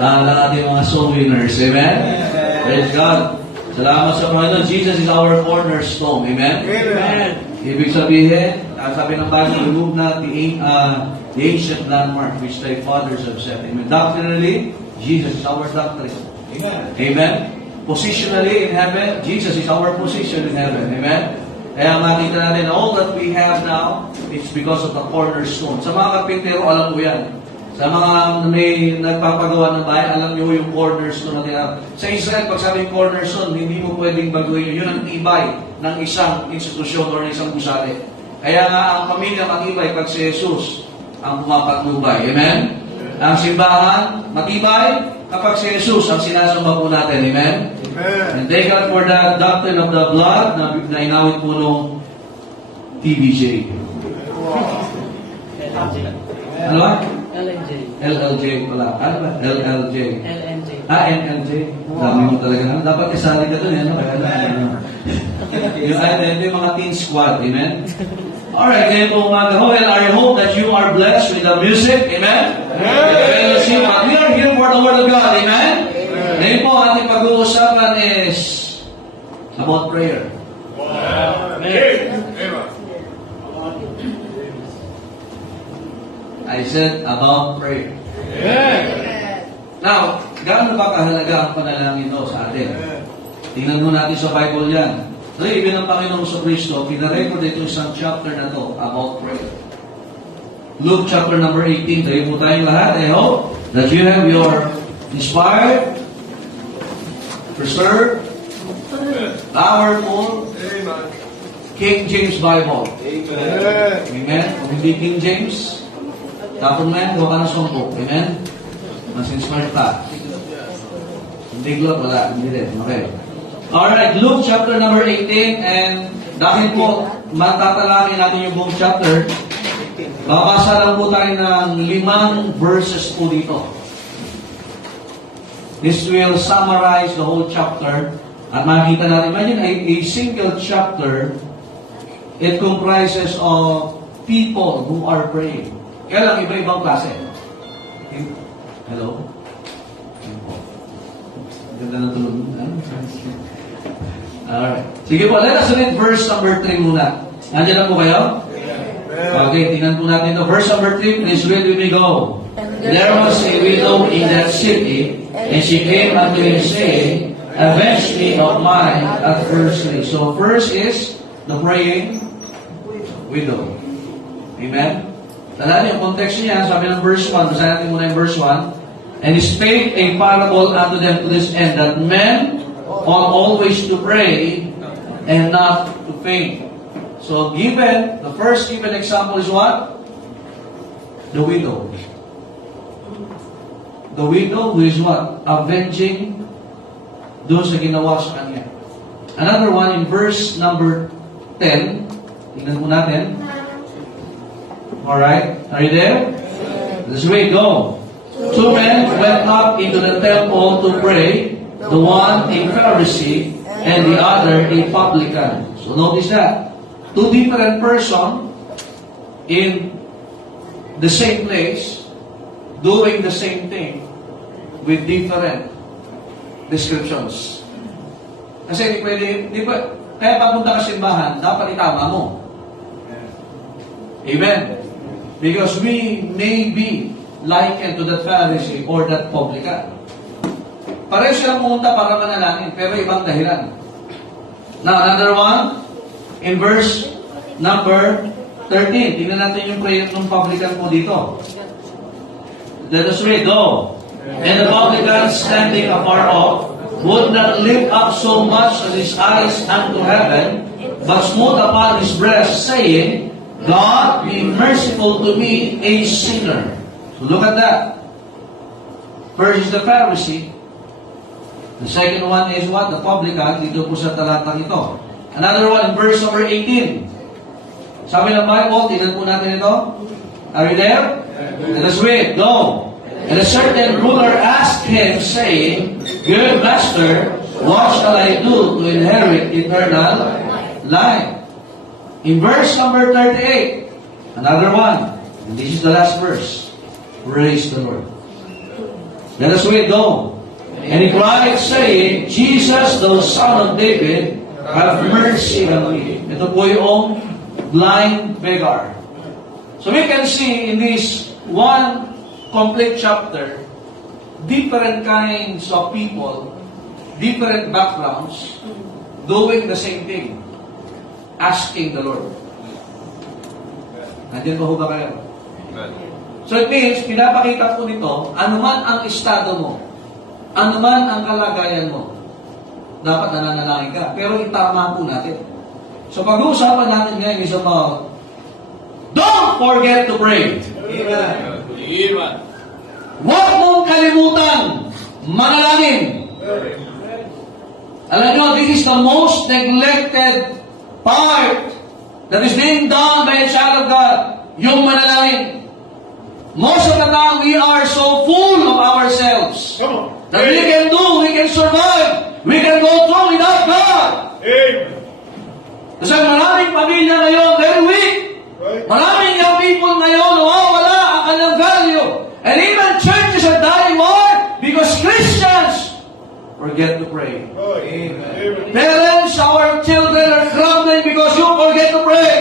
ng ating mga soul winners. Amen? Praise God. Salamat sa Panginoon. Jesus is our cornerstone. Amen? Amen. Ibig sabihin, sabi ng Bible, remove not the ancient landmark which thy fathers have set. Amen. Doctrinally, Jesus is our doctrine. Amen. Amen. Positionally in heaven, Jesus is our position in heaven. Amen. Kaya makita natin, all that we have now, it's because of the cornerstone. Sa mga kapintero, alam mo yan. Sa mga may nagpapagawa ng bahay, alam nyo yung cornerstone natin. Sa Israel, pag sabing cornerstone, hindi mo pwedeng baguhin yun. Yun ang tibay ng isang institusyon o ng isang gusali. Kaya nga, ang pamilya matibay pag si Jesus ang pumapatnubay. Amen? Ang simbahan, matibay kapag si Jesus ang sinasamba po natin. Amen? And thank God for the doctrine of the blood na inawit po nung TBJ. Ano ba? LNJ. LLJ pala. Ano ba? LLJ. LNJ. NLJ. Dami mo talaga. Dapat isali ka dun. Ano? Yung mga teen squad. Amen? Alright, ngayon po umaga ho, and I hope that you are blessed with the music. Amen? But we are here for the Word of God. Amen? Ngayon po, ating pag-uusapan is about prayer. I said about prayer. Now, gaano ba kahalaga ang panalangin ito sa atin? Tingnan mo natin sa Bible yan. Ibig ng Panginoong Kristo, pinarecord ito isang chapter na to about prayer. Luke chapter number 18. Tayo po tayong lahat. I hope that you have your inspired, preserved, powerful King James Bible. Amen? Kung hindi King James, tapon mo yan, huwag ka na sumpok. Amen? Mas inspired pa. Hindi glot, wala. Hindi rin. Okay. Alright, Luke chapter number 18, and dahil po matatalangin natin yung buong chapter, babasa lang po tayo ng 5 verses po dito. This will summarize the whole chapter, at makikita natin, imagine a single chapter, it comprises of people who are praying. Kaya lang, iba-ibang klase. Hello? Ganda na tulog. Alright. Sige po, let us read verse number 3 muna. Nandiyan na po kayo? Okay, tingnan po natin ito. Verse number 3, please read with me, go. There was a widow in that city, and she came unto him saying, avenge me of mine adversary. So first is the praying widow. Amen? Tandaan yung context niya, sabi ng verse 1, basahin natin muna yung verse 1. And he spake a parable unto them to this end, that men ought always to pray and not to faint. So given, the first given example is what? The widow. The widow who is what? Avenging doon sa ginawa sa kanya. Another one in verse number 10. Tingnan po natin. Alright, are you there? Let's read, go. 2 men went up into the temple to pray, the one a Pharisee and the other a publican. So notice that. 2 different persons in the same place doing the same thing with different descriptions. Kasi di ba, kaya papunta ka simbahan, dapat itama mo. Amen. Because we may be likened to that Pharisee or that publican. Pareho silang pumunta para manalangin, pero ibang dahilan. Now, another one, in verse number 13. Tingnan natin yung prayer ng publican po dito. Let us read, go. And the publican standing afar off would not lift up so much as his eyes unto heaven, but smote upon his breast, saying, God, be merciful to me, a sinner. So look at that. First is the Pharisee. The second one is what? The publican. Dito po sa talatang ito. Another one in verse number 18. Sabi ng Bible, tingnan po natin ito. Are you there? Let us read. Go. And a certain ruler asked him, saying, Good master, what shall I do to inherit eternal life? In verse number 38, another one. And this is the last verse. Praise the Lord. Let us read go. And he cried, saying, Jesus, the Son of David, have mercy on me. Ito po yung blind beggar. So we can see in this one complete chapter, different kinds of people, different backgrounds, doing the same thing, asking the Lord. Nandiyan ba ba kayo? So it means, pinapakita po nito, anuman ang estado mo, anuman ang kalagayan mo, dapat nananalangin ka. Pero itama po natin. So pag-uusapan natin ngayon is about, don't forget to pray. Amen. Amen. Huwag mong kalimutan manalangin. Alam nyo, this is the most neglected part that is being done by a child of God, yung manalangin. Most of the time, we are so full of ourselves that we can do, we can survive, we can go through without God. Kasi maraming pamilya ngayon, very weak. Maraming young people ngayon, nawawala ang kanilang value. And even churches are dying more because Christians forget to pray. Parents, our children are crumbling because you forget to pray.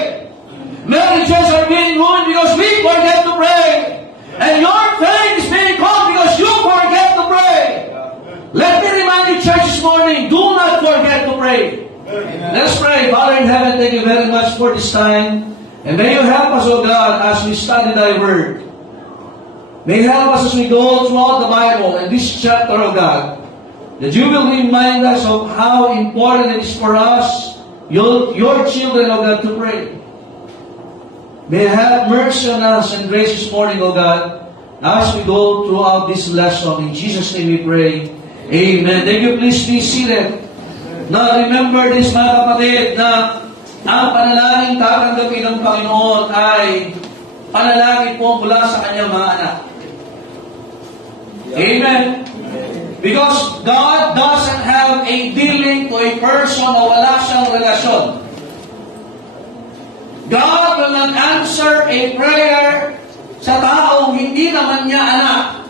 Marriages are being ruined because we forget to pray. And your faith is being caught because you forget to pray. Let me remind you, church, this morning, do not forget to pray. Let's pray. Father in heaven, thank you very much for this time. And may you help us, O God, as we study thy word. May you help us as we go throughout the Bible and this chapter, O God, that you will remind us of how important it is for us, your children, O God, to pray. May you have mercy on us and grace this morning, O God, as we go throughout this lesson. In Jesus' name we pray. Amen. Thank you. Please be seated. Now, remember this, mga kapatid, na ang panalangin tatanggapin ng Panginoon ay panalangin po mula sa kanyang mga anak. Amen. Because God doesn't have a dealing to a person na wala siyang relasyon. God will not answer a prayer sa taong hindi naman niya anak.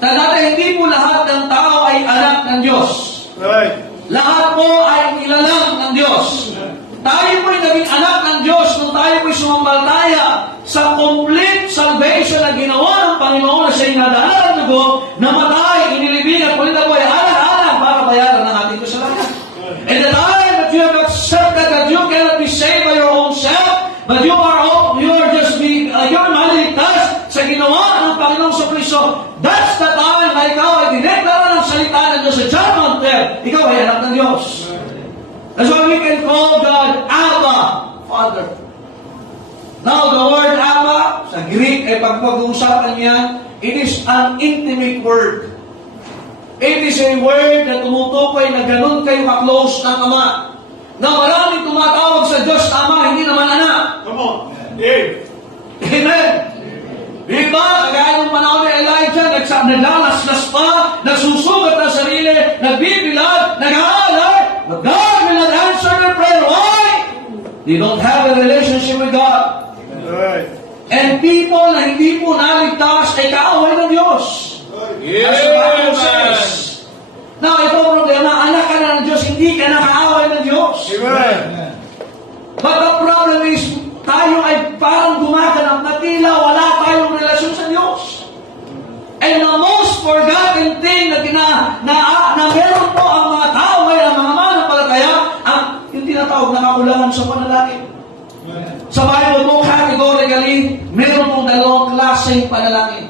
Dahil hindi po lahat ng tao ay anak ng Diyos. Right. Lahat po ay nilalang ng Diyos. Tayo po'y naging anak ng Diyos nung tayo po'y sumampalataya sa complete salvation na ginawa ng Panginoon na siya'y nadala ng dugo, namatay, inilibing at kulit na po ay alang-alang para bayaran ng ating kasalanan. And the time that you have accepted that you cannot be saved by your own self, but you are just being, you're maliligtas sa ginawa ng Panginoong sa Kristo, that's the time na ikaw ay dineklara ng salita ng Diyos sa John 1:10, ikaw ay anak ng Diyos. That's why we can call God Abba, Father. Now, the word Abba, sa Greek, ay pag-uusapan niya, it is an intimate word. It is a word na tumutukoy na ganun kayo ka-close ng Ama. Na maraming tumatawag sa Diyos na Ama, hindi naman anak. Come on. Amen. Amen. Diba? Kagaya ng panahon ni Elijah, naglalaslas pa, nagsusugat ng sarili, nagbibilad, nag-aalay. But God will not answer their prayer. Why? They don't have a relationship with God. Right. And people na hindi po naligtas ay kaaway ng Diyos. As the Bible says. Now, ito ang problema, anak ka na ng Diyos, hindi ka nakaaway ng Diyos. Amen. But the problem is, tayo ay parang gumaganap na tila wala tayong relasyon sa Diyos. And the most forgotten thing na meron po ang mga tao ngayon, ang mga mananampalataya, ang yung tinatawag na kakulangan sa panalangin. Sa Bible po, categorically, meron pong dalawang klaseng panalangin.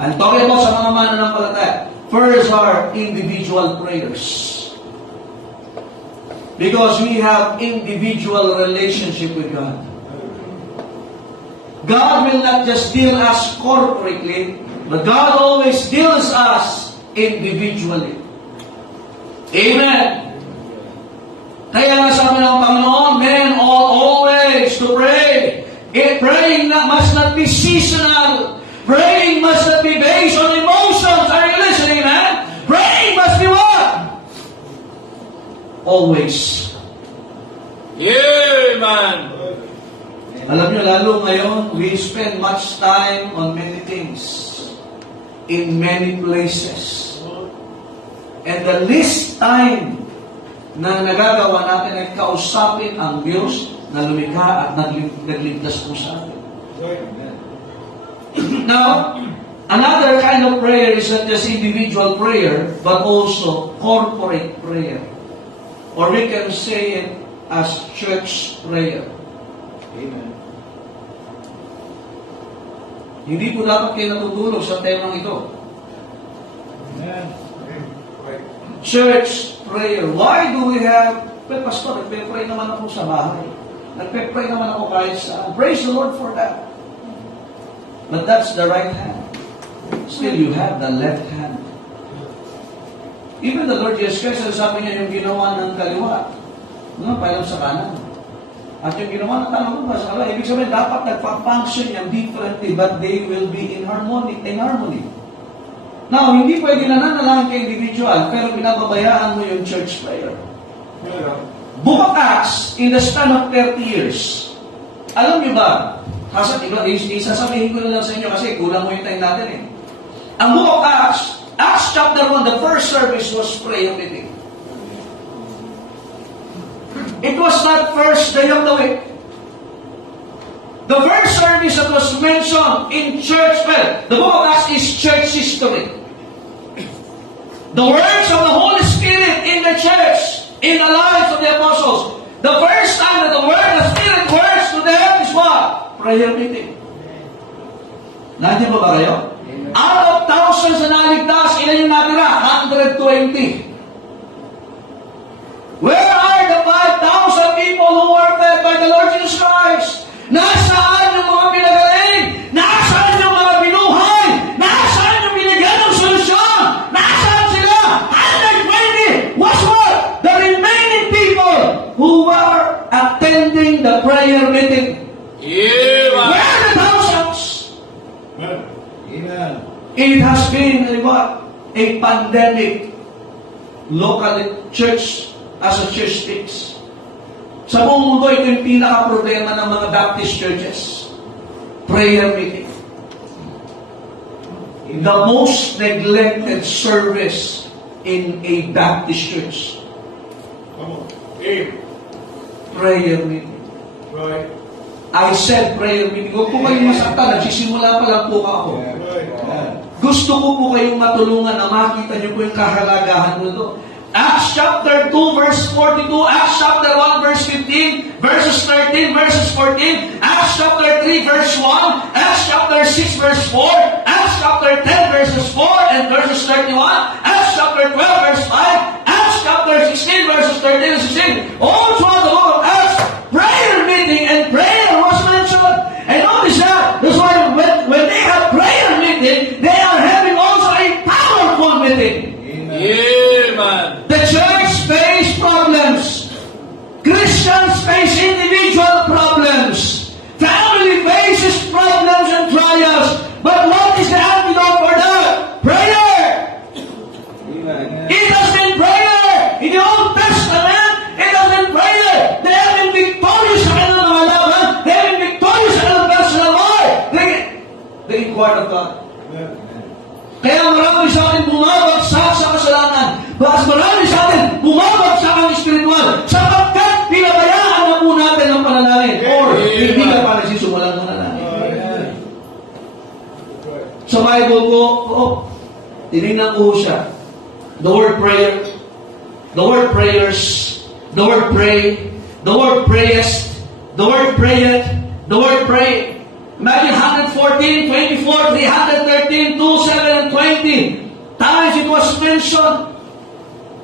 I'm talking about sa mga mananampalataya. First are individual prayers. Because we have individual relationship with God. God will not just deal us corporately, but God always deals us individually. Amen. Kaya nga sabi ng Panginoon, men ought always to pray. Praying must not be seasonal. Praying must not be based on emotions. Are you listening, man? Praying must be what? Always. Amen. Alam niyo, lalo ngayon, we spend much time on many things. in many places. And the least time na nagagawa natin ay kausapin ang Diyos na lumikha at nagligtas po sa atin. Now, another kind of prayer is not just individual prayer, but also corporate prayer. Or we can say it as church prayer. Amen. Hindi po dapat kayo natutulog sa temang ito. Amen. Church prayer. Why do we have... Well, Pastor, nagpe-pray naman ako sa bahay. Nagpe-pray naman ako kahit saan. Praise the Lord for that. But that's the right hand. Still, you have the left hand. Even the Lord Jesus Christ, sabi niya yung ginawa ng kaliwa. Pailam sa kanan. At yung ginawa ng kanan sa kaliwa. Ibig sabihin, dapat nagpa-function yan differently, but they will be in harmony. Now, hindi pwede nananalangin ka individual, pero binababayaan mo yung church prayer. Book of Acts, in the span of 30 years, alam niyo ba, kasi isasabihin ko na lang sa inyo kasi kulang mo yung time natin eh. Ang Book of Acts, Acts chapter 1, the first service was prayer meeting. It was not first day of the week. The first service that was mentioned in church, well, the Book of Acts is church history. The works of the Holy Spirit in the church, in the lives of the apostles. The first time that the Spirit works to them is what? Prayer meeting. Nandiyan ba kayo? Out of thousands na naligtas, ilan yung natira? 120. Where are the 5,000 people who were fed by the Lord Jesus Christ? Nasaan yung mga pinagaling? Nasaan yung mga binuhay? Nasaan yung binigyan ng solusyon? Nasaan sila? 120 was what? The remaining people who were attending the prayer meeting. Yeah. Where are the thousands? Amen. It has been a pandemic. Local church, as a church speaks. Sa buong mundo, ito yung pinaka-problema ng mga Baptist churches. Prayer meeting. The most neglected service in a Baptist church. Come on. Amen. Prayer meeting. Right. I said prayer meeting. Huwag po kayong masaktan. Nagsisimula pa lang po ako. Right. Gusto ko po kayong matulungan na makita niyo po yung kahalagahan mo ito. Acts chapter 2 verse 42, Acts chapter 1 verse 15, verses 13, verses 14, Acts chapter 3 verse 1, Acts chapter 6 verse 4, Acts chapter 10 verses 4 and verses 31, Acts chapter 12 verse 5, Acts chapter 16 verses 13 and 16. All throughout the book of Acts, prayer meeting and prayer was mentioned. And notice that, that's why when they have prayer meeting, they are having also a powerful meeting. Amen. The church face problems. Christians face individual problems. Family faces problems and trials. But what is the antidote for that? Prayer! Amen. It has been prayer! In the Old Testament, it has been prayer! They have been victorious sa kanilang mga laban. They have been victorious sa kanilang personal life. They inquired of God. Kaya marami sa atin bumabagsak sa kasalanan. Mas marami sa atin bumabagsak ang espiritual. Sapagkat pinabayaan na po natin ang panalangin. Or hindi ka pa nagsisimulan ng panalangin. Sa Bible po, tinignan ko siya. The word prayer, the word prayers, the word pray, the word prayest, the word prayeth, the word pray. Imagine 114, 24, 313, 2, 7, and 20 times it was mentioned.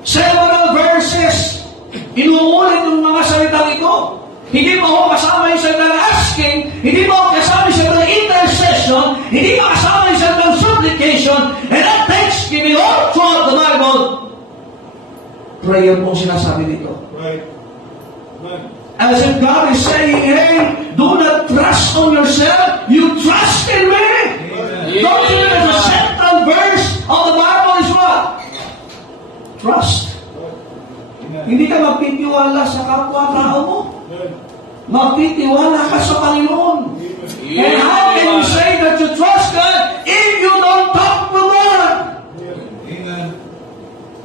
Several verses. Inuulit yung mga salitang ito. Hindi mo ako kasama yung salitang asking, hindi mo ako kasama yung salitang intercession, hindi mo kasama yung salitang supplication, and that thanksgiving all throughout the Bible. Prayer pong sinasabi dito. Right. As if God is saying, hey, do not trust on yourself, you trust in me. Don't you know the central verse of the Bible is what? Trust. Hindi ka magtitiwala sa kapwa-tao mo. Magtitiwala ka sa Panginoon. And how can you say that you trust God if you don't talk to God?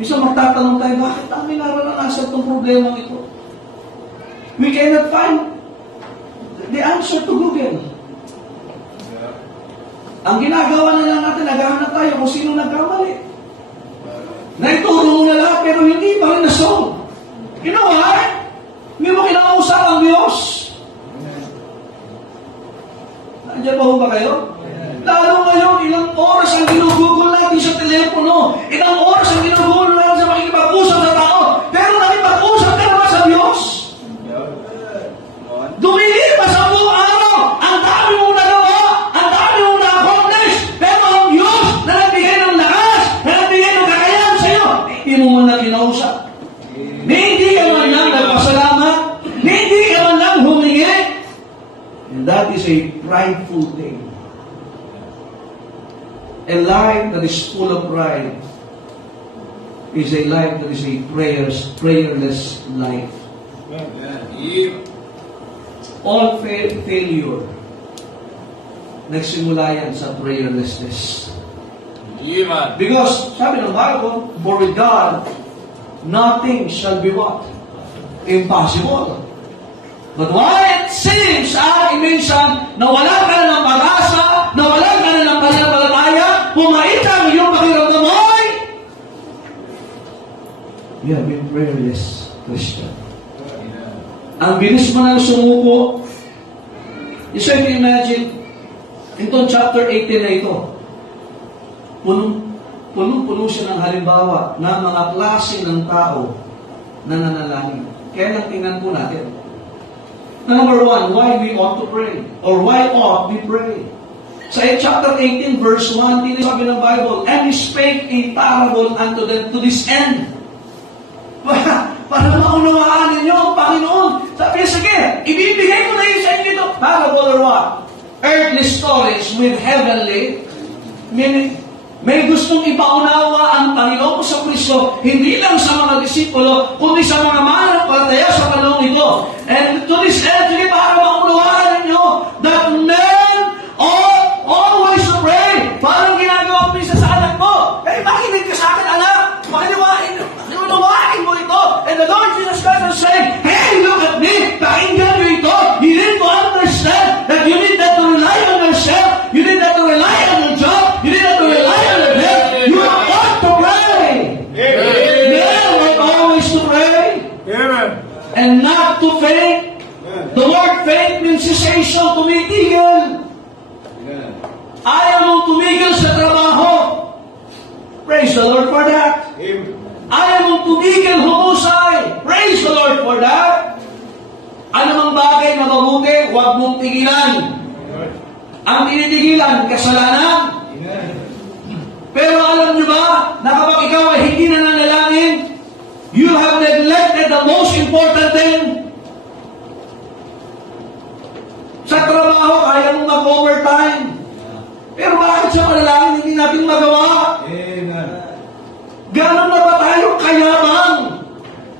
Minsan magtatanong tayo, bakit namin nararanasan itong problema ito? We cannot find the answer to Google. Ang ginagawa na lang natin, naghahanap tayo kung sino nagkamali. Naituro mo na lahat, pero hindi pa rin na-solve. You know what? Hindi mo kinausap ang Diyos. Nandiyan pa ho ba kayo? Lalo ngayon, ilang oras ang ginugugol natin sa telepono. Ilang oras ang ginugugol natin sa makikipag-usap sa tao. Pero nakipag-usap ka naman sa Diyos. Dumilipas ang buong araw. Ang dami mong nagawa. Ang dami mong na-accomplish. Pero ang Diyos na nagbigay ng lakas, na nagbigay ng kakayahan sa iyo, hindi mo man na kinausap. Hindi ka man lang nagpasalamat. Hindi ka man lang humingi. And that is a prideful thing. A life that is full of pride is a life that is a prayerless life. All failure, nagsimula yan sa prayerlessness. Because, sabi ng Bible, for with God, nothing shall be what? Impossible. But why it seems, minsan, na wala ka na ng pag-asa, na wala ka na ng pananampalataya, pumaita ang iyong pakiramdam mo'y, you have been prayerless Christian. Ang bilis mo nang sumuko. You should imagine, itong chapter 18 na ito, punong-puno siya ng halimbawa ng mga klase ng tao na nanalangin. Kaya lang tingnan po natin. Number one, why we ought to pray? Or why ought we pray? Sa chapter 18, verse 1, tinisabi ng Bible, and he spake a parable unto them to this end. Para maunawaan ninyo ang Panginoon. Sabi, sige, ibibigay ko na yun sa inyo ito. Parable or what? Earthly stories with heavenly meaning. May gustong ipaunawa ang Panginoon ko sa Kristo, hindi lang sa mga disipulo, kundi sa mga mananampalataya sa panahon ito. And to this end, sige, para maunawaan ninyo that men ought always to pray. Parang ginagawa ko sa anak mo. Makinig ka sa akin, anak. Makinunawain mo ito. And the Lord Jesus Christ was saying, hey, look at me. Pakinggan mo ito. You need to understand that you need not to rely on yourself. You need not to rely on your job. You need not to rely on your health. You ought to pray. Men ought always to pray. And not to faint. The word faint means cessation, tumitigil. Ayaw mong tumigil sa trabaho. Praise the Lord for that. Ayaw mong tumigil humusay. Praise the Lord for that. Anumang bagay na mabuti, huwag mong tigilan. Ang tinitigilan, kasalanan. Pero alam nyo ba, na kapag ikaw ay hindi na nanalangin, you have neglected the most important thing. Sa trabaho, kaya mong mag-overtime. Pero bakit sa panalangin hindi natin magawa? Ganon na ba tayo kayabang?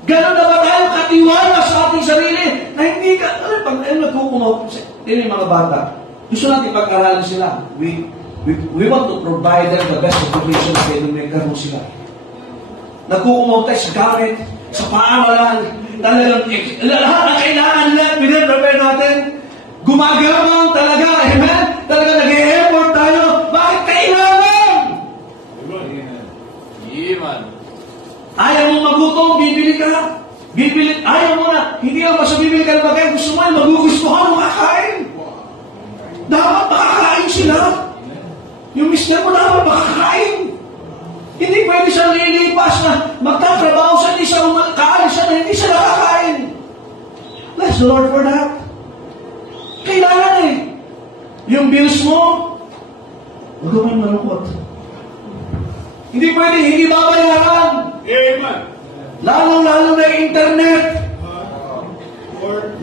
Ganon na ba tayo katiwala sa ating sarili? Na hindi ka, pag nagkukumaw, yung mga bata, gusto natin pag-aralan sila. We want to provide them the best education kaya nung may gano'n sila. Nagkukumaw tayo sa gamit, sa paaralan, talagang lahat na kailangan nila, pinag-prepare natin. Gumagabang talaga, amen? Talaga nag-e-effort tayo. Bakit kailangan? Ayaw mong magutom, bibili ka. Ayaw mo na. Hindi lang basta bibili ka ng bagay. Gusto mo ay magugustuhan mo kakain. Dapat makakain sila. Yung mister mo dapat makakain. Hindi pwede siya lilipas na magtatrabaho siya, hindi siya kaalis siya na hindi siya nakakain. Bless the Lord for that. Kailangan eh. Yung bills mo, huwag naman malungkot. Hindi pwede, hindi babayaran. Amen. Lalo-lalo na internet.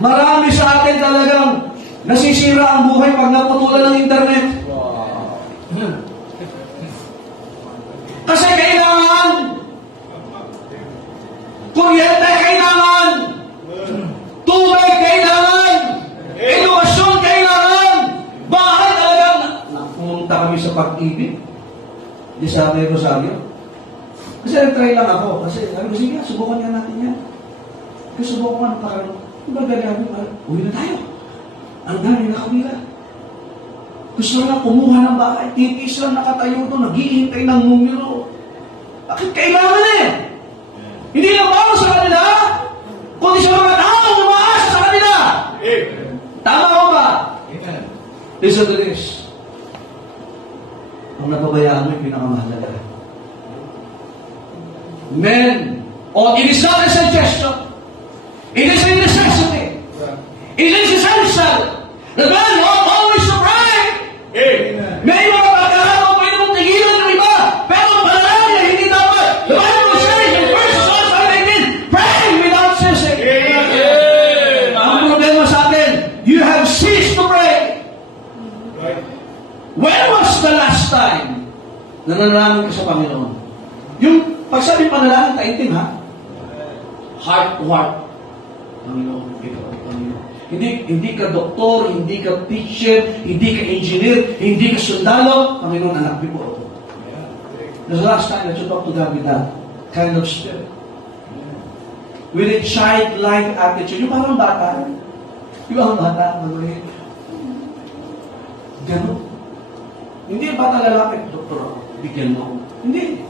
Marami sa atin talagang nasisira ang buhay pag naputulan ng internet. Kasi kailangan, kuryente kailangan, tubig kailangan, edukasyon kailangan, bahay talagang. Pumunta kami sa Pag-ibig, di sa Rosario. Kasi nag-try lang ako. Kasi sabi ko, sige, subukan nga natin yan. Kasi subukan ko parang, gagawin, uwi na tayo. Ang dami nakawila. Gusto lang kumuha ng bakay, titis lang nakatayo doon, naghihintay ng numero. Bakit kailangan eh? Hindi lang para sa kanila, kundi sa mga tao umaasa sa kanila. Tama ko ba? Listen to this. Ang napabayaan mo yung pinakamahalaga. Men, it is not a suggestion. It is a necessity. It is essential. The man ought always to pray. May mga pagkakataon pwede mong tigilan ng iba, pero ang panalangin hindi dapat. The Bible says in verses 1-18, pray without ceasing. Ang problema sa atin, you have ceased to pray. When was the last time na nanalangin ka sa Panginoon? Yung pagsabi panalangin, taintim ha? Heart to heart. Panginoon, ikaw, Panginoon. Hindi ka doktor, hindi ka teacher, hindi ka engineer, hindi ka sundalo. Panginoon, anak mo po. The last time that you talk to God with that kind of spirit. With a childlike attitude. Yung parang bata. Yung parang bata. Gano'n. Hindi bata lalaki. Doktor, bigyan mo. Hindi.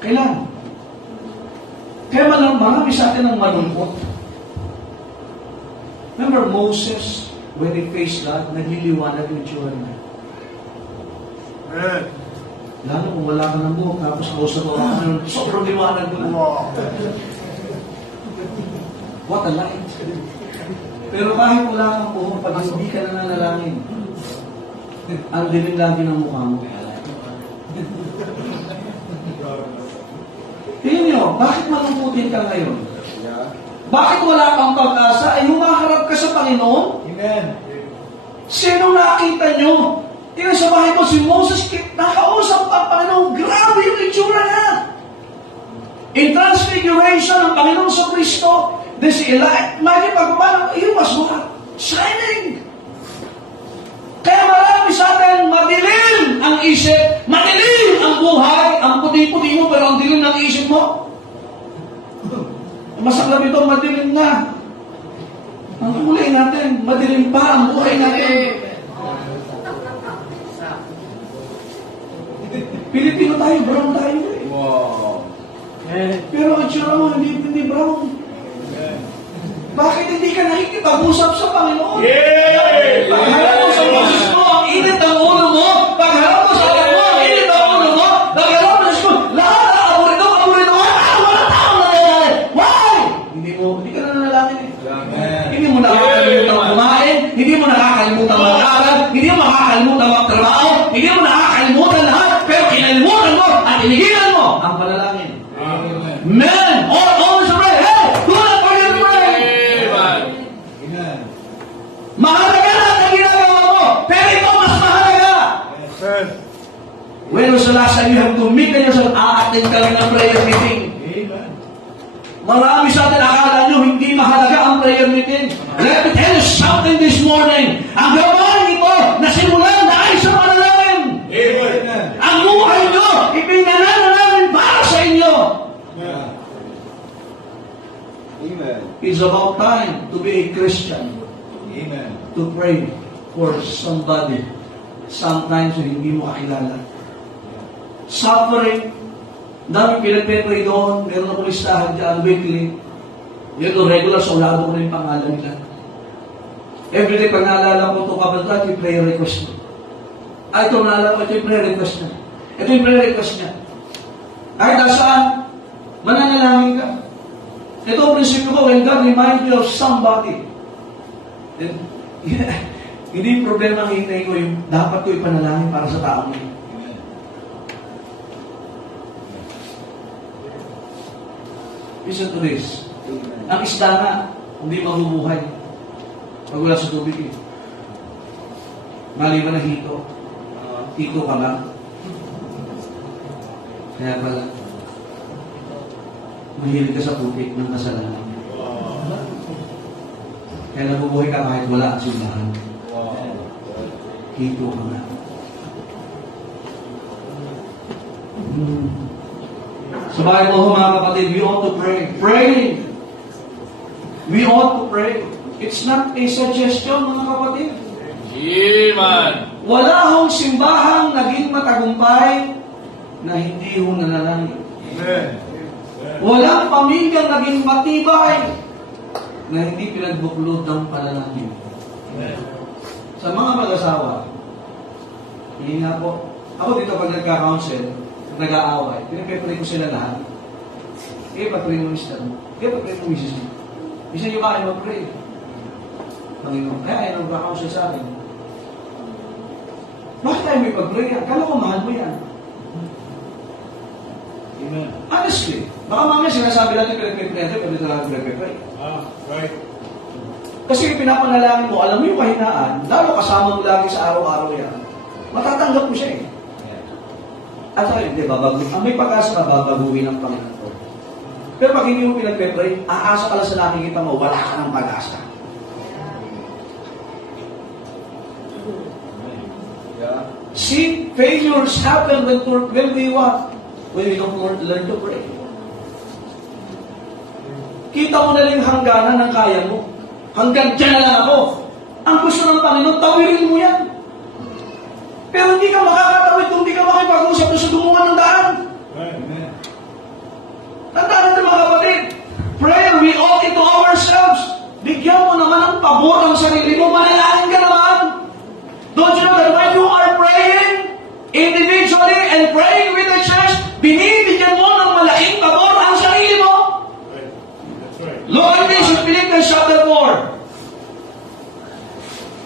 Kailan? Kaya marami sa atin ang malungkot. Remember Moses, when he faced God, nagliliwanag yung tsura niya. Lalo kung wala ka ng buhok, tapos kausap mo ka ng sobrang liwanag mo. What a light. Pero kahit wala kang buhok, pag hindi ka nananalangin, ang dilim lagi ng mukha mo. Tingnan nyo, bakit malungkutin ka ngayon? Bakit wala kang pag-asa? Ay humaharap ka sa Panginoon? Amen. Sino nakita nyo? Tingnan sa bahay ko, si Moses, nakausap ang Panginoon. Grabe yung itsura niya. In transfiguration ng Panginoon sa Kristo, this light, makipagpapalang, he was shining. Kaya marami sa atin, madilim ang isip, madilim ang buhay, ang puti-puti mo, pero ang dilim ng isip mo. Masaklap ito, madilim na. Ang kulay natin, madilim pa ang buhay natin. Pilipino tayo, brown tayo eh. Wow. Pero ang tsura mo, hindi brown. Bakit hindi ka nakikipag-usap sa Panginoon? Pagharap mo sa Moses mo, ang init ang ulo mo. Pagharap mo sa anak mo, ang init ang ulo mo. Pagharap mo sa school, lahat na aburito. Wala taong nangyayari. Why? Hindi ka na nanalangin eh. Hindi mo nakakalimutan kumain, hindi mo nakakalimutan mag-aaral, hindi mo makakalimutan magtrabaho, hindi mo nakakalimutan lahat, pero kinalimutan mo at inigilan mo ang panalangin. Men, always pray. Hey, do not forget to pray. Mahalaga na ang ginagawa mo, pero ito mas mahalaga. When was the last time you have to meet yourself, aating ka lang ng prayer meeting? Marami sa atin, akala nyo hindi mahalaga ang prayer meeting. Let me tell you something this morning. Ang gawain ito, nasimulan na ay sa panalangin. Ang buhay nyo, ipingalan na namin para sa inyo. It's about time to be a Christian. To pray for somebody. Sometimes hindi mo kakilala. Suffering. Dami pinagpe-pray doon. Meron ako listahan dyan weekly. Meron regular, so ulado ko na yung pangalan nila. Everyday, pag naalala ko ito, kapatid, yung prayer request mo. Ito naalala ko, ito yung prayer request niya. Ito yung prayer request niya. Kahit nasaan, mananalangin ka. Ito ang prinsipyo ko, when God reminds you of somebody, then, hindi problema ang hintay ko yung dapat ko ipanalangin para sa taong yun. Listen to this. Ang isda nga, hindi mabubuhay pag wala sa tubig eh. Maliban na hito. Hito ka lang. Kaya pala, mahilig ka sa putik ng kasalanan. Kaya nabubuhay ka kahit wala ang simbahan. Hito ka nga. Sa bahay mo, mga kapatid, we ought to pray. Pray! We ought to pray. It's not a suggestion, mga kapatid. Amen. Wala hong simbahang naging matagumpay na hindi ho nanalangin. Amen. Walang pamilyang naging matibay na hindi pinagbuklod ng panalangin. Sa mga mag-asawa, hindi nga po, ako dito pag nagka-counsel, nag-aaway, pinag-pray ko sila lahat. Kaya pag-pray mo mister mo, kaya pag-pray mo misis mo. Isa nyo ba kayo mag-pray? Panginoon, kaya ayaw nag-counsel sa akin. Bakit tayo may pag-pray? Kala ko mahal mo yan. Amen. Honestly, baka mamaya sinasabi natin pinag-pray natin, pero ito lang pinag-pray. Right. Kasi pinapanalangin mo, alam mo yung kahinaan, lalo kasama mo lagi sa araw-araw yan, matatanggap mo siya eh. At saka, hindi, may pag-asa na babaguhin ng Panginoon ko. Pero pag hindi mo pinagpe-pray, aasa ka lang sa nakikita mo, wala ka ng pag-asa. See, failures happen when we what? When we don't learn to pray. Kita mo na lang yung hangganan ng kaya mo. Hanggang dyan na lang ako. Ang gusto ng Panginoon, tawirin mo yan. Pero hindi ka makakatawid kung hindi ka makipag-usap sa dumungan ng daan. Amen. Tandaan natin mga kapatid, prayer, we ought it to ourselves. Bigyan mo naman ng pabor ang sarili mo, manalangin ka naman. Don't you know that when you are praying individually and praying with the church, binibigyan mo ng malaking pabor ang sarili mo? That's right. Look at this in Philippians chapter 4.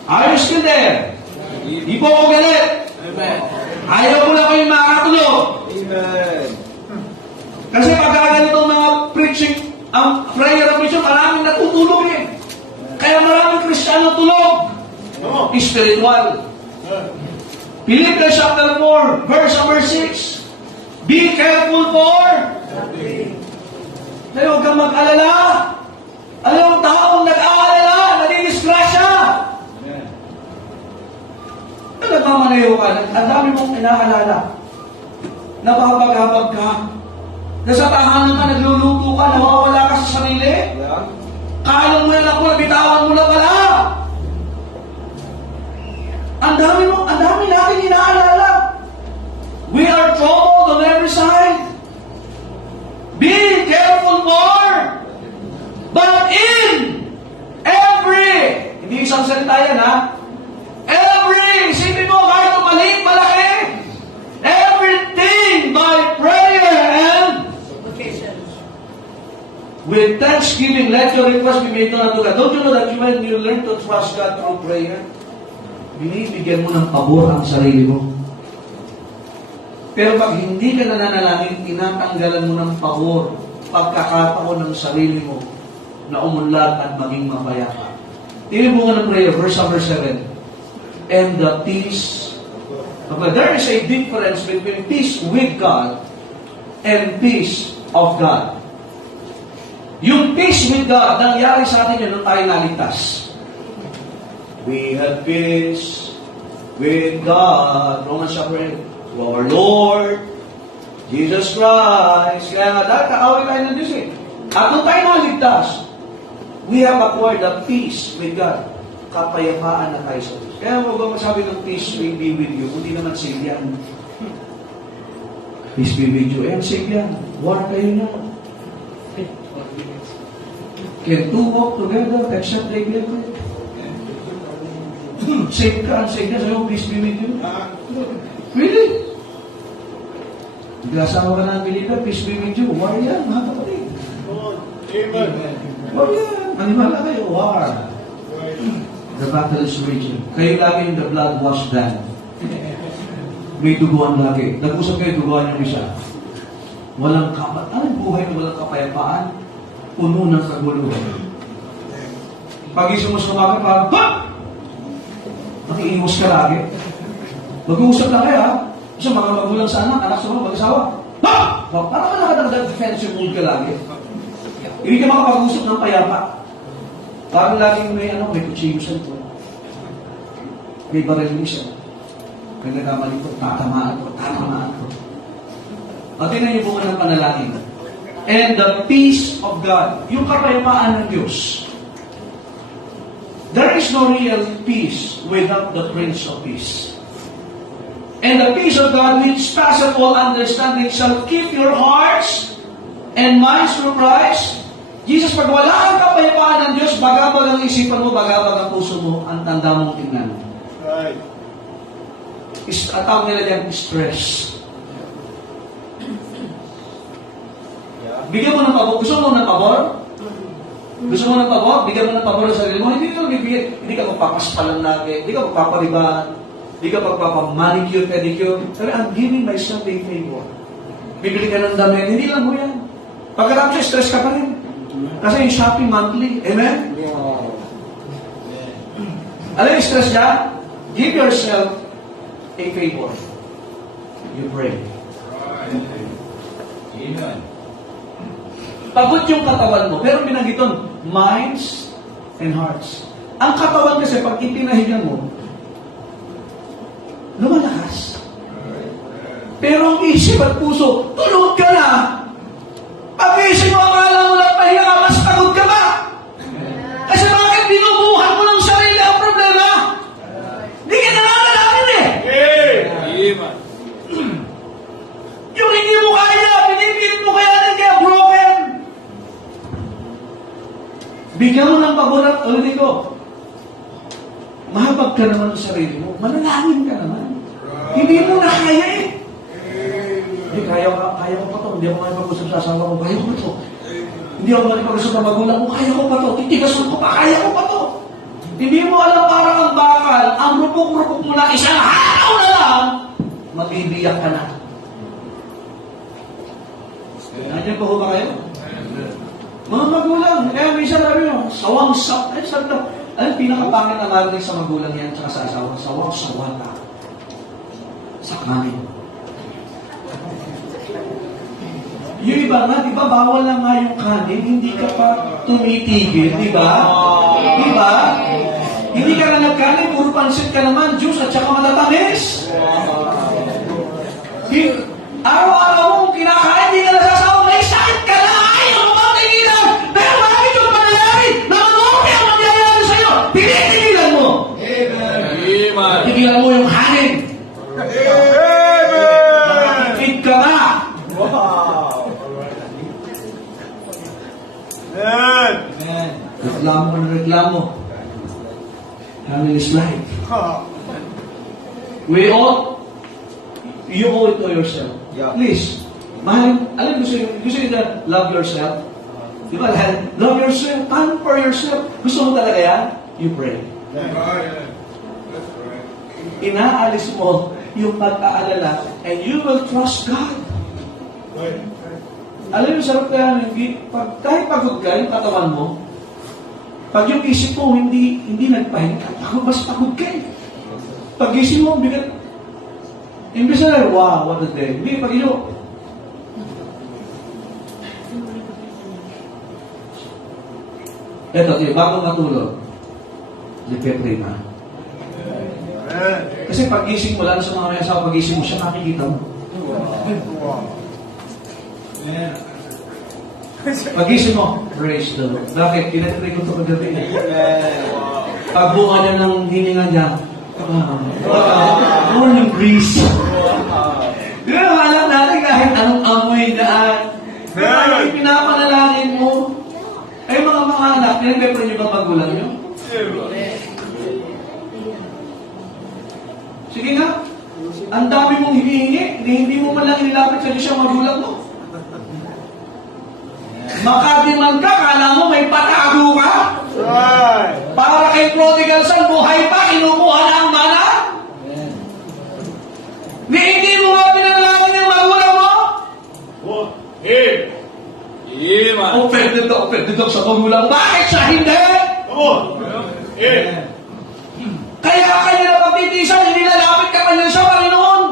Are you still there? Di po ako galit. Amen. Ayaw ko na kayong makakatulog. Amen. Kasi pagkaganito mga preaching, ang prayer of preaching, maraming natutulog eh. Kaya maraming Kristiyano tulog. Come on. Spiritual. Philippians chapter 4, verse number 6. Be careful for. Kaya huwag kang mag-alala. Alam mo, taong nag-aalala, nadidisgrasya. Nagmamanayo ka, ang dami mong inaalala. Napapaghabag ka. Nasa tahanan ka, nagluluto ka, nawawala ka sa sarili. Kala mo yan ako, bitawan mo na pala. Ang dami natin inaalala. We are troubled on every side. Be careful for. But in every, hindi isang salita yan ha, every, isipin mo, kahit maliit, malaki, everything by prayer and with thanksgiving, let your request be made known unto God. Don't you know that when you learn to trust God through prayer, binibigyan mo ng pabor ang sarili mo. Pero pag hindi ka nananalangin, tinatanggalan mo ng pabor, pagkakataon ng sarili mo na umunlad at maging mapayapa. Tingnan mo nga ng prayer, verse number 7. And the peace of God. There is a difference between peace with God and peace of God. Yung peace with God, nangyari sa atin yun nung tayo naligtas. We have peace with God. Romans chapter 8. To our Lord, Jesus Christ. Kaya nga, dahil kakawin tayo ng Diyos eh. At nung tayo naligtas, we have acquired the peace with God. Kapayapaan na tayo sa Diyos. Kaya huwag ba masabi ng peace will be with you, kundi naman save yan. Peace be with you. Eh, save yan. War kayo niya. Can two walk together except they be agreed? Save ka, save ka, sa'yo, peace be with you. Really? Nagkasawa ka ng believer, peace be with you. War yan, mga kapatid. Amen. War yan. Maniwala kayo, war. The battle is raging. Kayo lagi the blood washed down. May duguan lagi. Nag-usap kayo, duguan yung isa. Walang kapat. Anong buhay na walang kapayapaan? Puno ng kaguluhan. Pag-isip mo sa umaga, parang, ha! Nakiingos ka lagi. Mag-uusap lang kayo, ha? Kasi mga magulang sa anak sa mga mag-asawa. Ha! Parang ka nakadagdag defensive mood ka lagi. Hindi ka makapag-usap ng payapa. Parang laging may kutsilyo sa ito. May baril mo siya. May nagkamali ko, tatamaan ko. O, tingnan niyo po ng panalangin. And the peace of God, yung kapayapaan ng Diyos. There is no real peace without the Prince of Peace. And the peace of God, which passeth all understanding, shall keep your hearts and minds through Christ. Jesus, pag wala ang kapayapaan ng Diyos, bagabag ang isipan mo, bagabag ang puso mo, ang tanda mong tingnan. Right. Ang tawag nila diyan, stress. Bigyan mo ng pabor. Gusto mo ng pabor? Gusto mo ng pabor? Bigyan mo ng pabor sa sarili mo. Hindi ka bibigyan. Hindi ka magpapaspalan lagi. Hindi ka magpaparibahan. Hindi ka magpapamanicure, pedicure. Pero I'm giving myself a favor. Bibili ka ng damit. Hindi lang mo yan. Pagkatapos stress ka pa rin. Kasi yung shopping monthly. Amen? Alam yung stress niya? Give yourself a favor. You pray. Amen. Pagod yung katawan mo, pero binanggiton, minds and hearts. Ang katawan kasi, pag ipinahigan mo, lumalakas. Pero ang isip at puso, tulog ka na. Pag-isip mo, akala mo lang pahinga ka, mas pagod ka ba? Kasi bakit binubuhan mo ng sarili ang problema? Hindi ka nangangalangin eh. Amen. Yung hindi mo kaya, pinipilit mo kaya broken. Bigyan mo ng pabor at ulit ko. Mahabag ka naman sa sarili mo. Manalangin ka naman. Hindi mo na kaya eh. Hindi, kaya ko pa to. Hindi ako makipag-usap sa asawa ko. Kaya ko pa to. Hindi ako makipag-usap sa magulang ko. Kaya ko pa to. Titigasun ko pa. Kaya ko pa to. Hindi mo alam parang ang bakal. Ang rupok-rupok mo na isang araw na lang, mabibiyak ka na. Nandiyan po ho ba kayo? Mga magulang, kaya minsan sabi nyo, sawang-saw. Ay, sabi na, alam, pinakapangit na marinig sa magulang yan, tsaka sa asawa, sawang-sawa ka. Sakmanin. Yung iba nga, di ba, bawal na nga yung kanin, hindi ka pa tumitigil, di ba? Di ba? Hindi ka na nagkanin, puro pansit ka naman, juice at saka matatamis. Araw-araw mong kinakain, hindi ka nasasawa, may sakit ka na, ayaw mo bang tigilan? Pero bakit yung panalangin na manuwi ang mangyayari sa'yo? Tinitigilan mo. Amen. Tigilan mo yung kanin. Amen. Fit ka na. Wow. Amen. Reklamo ka na reklamo. Having is life. You owe it to yourself. Yeah. Please. Mahal, alam gusto nyo na love yourself? Di ba? Love yourself. Pamper yourself. Gusto mo talaga yan? You pray. That's right. Inaalis mo yung pag-aalala and you will trust God. Right. Alam mo, sarap kaya kahit pagod ka, yung katawan mo, pag yung isip mo hindi nagpahinga, mas pagod ka eh. Pag isip mo, bigat, imbes na, wow, what a day. Hindi, pag iyo, eto, bago matulog, nagpe-pray na. Amen. Kasi pag-gising mo lang sa mga may asawa, pag-gising mo siya, makikita mo. Wow. Pag-gising mo, praise the Lord. Bakit? Kinatry ko ito kagabi. Wow. Pagbuka niya ng hininga niya, morning breeze. Di ba, alam natin kahit anong amoy daan. Pero pag pinapanalangin mo, ay mga anak, pinag-pepper niyo ba magulang niyo? Sige nga, ang dami mong hinihingi, hindi mo man lang inilapit sa Diyos ang magulang mo. Makadiman ka, kala mo may patago ka. Right. Para kay prodigal son, buhay pa, inukuha na ang mana. Hindi mo nga pinanalangin yung magulang mo. Offended ako sa magulang. Bakit siya hindi? Come on. Kaya kanya na pagtitisan, hindi nalapit ka pa niya sa Panginoon.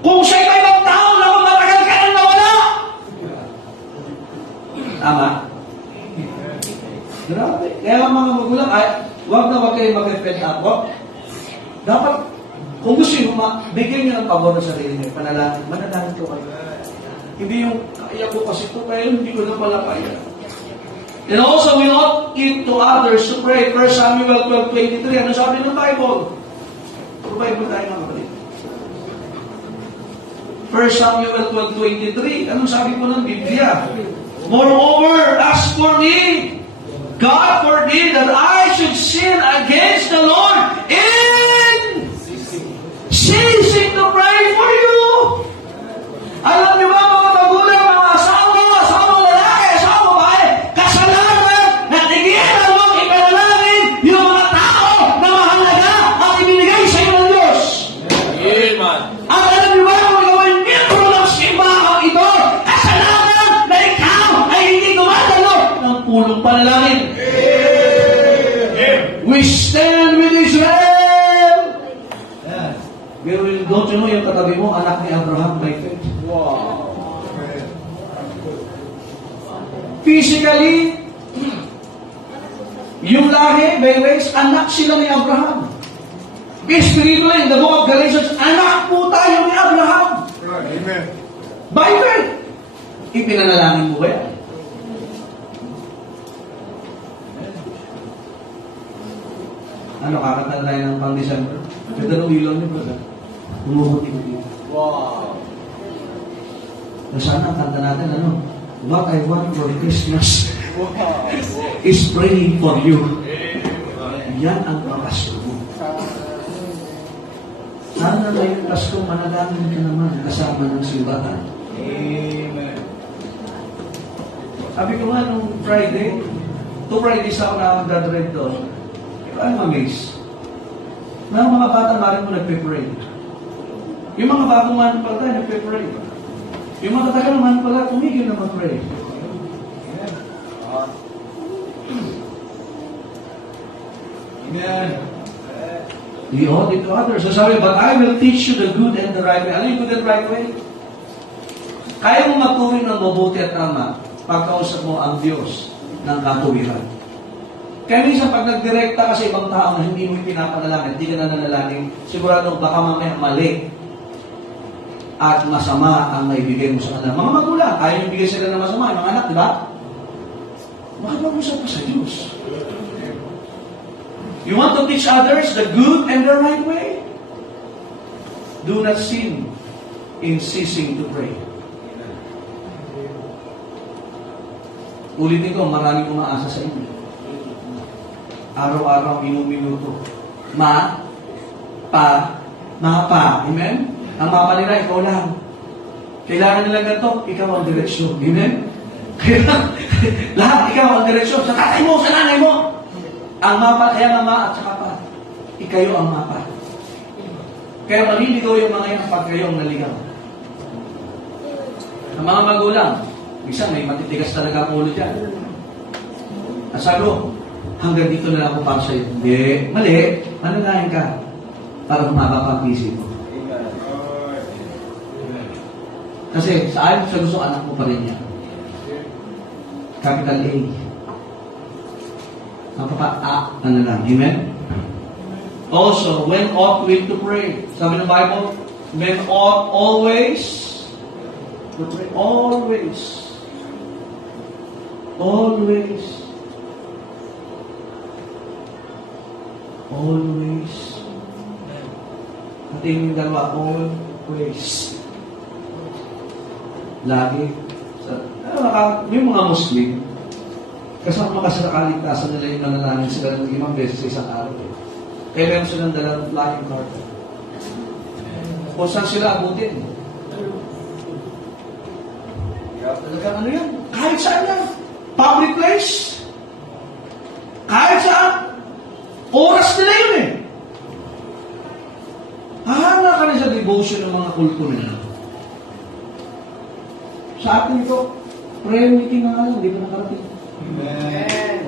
Kung siya'y may ibang tao na matagal ka nang nawala. Tama? Grabe. Kaya mga magulang, huwag kayo mag-reflect up. Dapat, kung gusto nyo, bigyan nyo ng pabor sa sarili nyo. Manalangin ko kayo. Hindi yung, kaya ko kasi ito, kaya hindi ko na pala kaya. And also, we ought it to others to pray. 1 Samuel 12:23. Ano sabi ng Bible? Provide mo tayo mga kapatid. 1 Samuel 12:23. Anong sabi po ng Biblia? Moreover, as for me, God forbid that I should sin against the Lord in ceasing to pray for you. Alam niyo ba mga magulang, mga asawa lalaki, asawa babae, kasalanan na tigilan mong ipanalangin yung mga tao na mahalaga at ibinigay sa iyo ng Diyos. Amen. At alam niyo ba kung gawin miyembro ng simbahan ito, kasalanan na ikaw ay hindi dumadalo ng pulong panalangin. We stand with Israel. Pero don't you know yung katabi mo, anak ni Abraham by faith. Wow. Physically, yung lahi, by race, anak sila ni Abraham. Spiritually, in the book of Galatians, anak po tayo ni Abraham. Amen. By faith. Ipinanalangin mo ba yan? Ano, kakanta tayo ng pang-December? Ganda ng ilaw niyo, brother. Umuhuti-huti. Wow. Sana, kanta natin, ano? What I want for Christmas Wow. is praying for you. Yan ang Pasko mo. Sana ngayong Pasko, manalangin ka naman kasama ng simbahan. Amen. Sabi ko nga nung Friday, 2 Fridays ako na magdadread doon. I'm amazed. Na mga bata maaaring mo nagpe-pray. Yung mga bagong man pala nagpe-pray. Yung mga tagal man pala tumigil na mag-pray. Amen. You ought it to others. So sabi, but I will teach you the good and the right way. Ano yung good and right way? Kaya mo maturing ng mabuti at tama pagkausap mo ang Diyos ng katuwiran. Kaya minsan pag nagdirekta ka sa ibang tao na hindi mo pinapanalangin, hindi ka na nanalangin, sigurado baka mamaya mali at masama ang naibigay mo sa kanila. Mga magulang, ayaw yung bigay sila ng masama, yung mga anak, di ba? Bakit mag-usap ka sa Diyos? You want to teach others the good and the right way? Do not sin in ceasing to pray. Ulitin ko, maraming umaasa sa inyo. Araw-araw, minuto. Mga pa. Amen? Ang mapa nila, ikaw lang. Kailangan nila ganito, ikaw ang direksyon. Amen? Lahat, ikaw ang direksyon. Sa tatay mo, sa nanay mo. Ang mapa, kaya nga ma at saka pa. Ikayo ang mapa. Kaya maliligaw yung mga yan pag kayo ang naligaw. Ang mga magulang, minsan may matitigas talaga ang ulo dyan. Nasabi hanggang dito na lang ako para sa'yo. Hindi. Mali. Manalahin ka para humaba pa ang isip mo. Kasi sa ayon sa gusto, anak mo pa rin yan. Capital A. Ang papa, A. Ano lang. Amen? Also, when ought we to pray? Sabi ng Bible, men ought always to pray. Always. Always. Always. At yung dalawa, always. Lagi. Yung mga Muslim, kasama kasi sa kaligtasan nila yung nanalangin sila ng 5 beses sa isang araw. Kaya meron silang dalang flying card. Kung saan sila abutin. Talagang ano yan? Kahit saan yan. Public place. Kahit saan. Oras nila yun eh. Hahanga ka rin sa devotion ng mga kulto nila. Sa atin ito, prayer meeting na nga lang, hindi pa nakarating. Amen.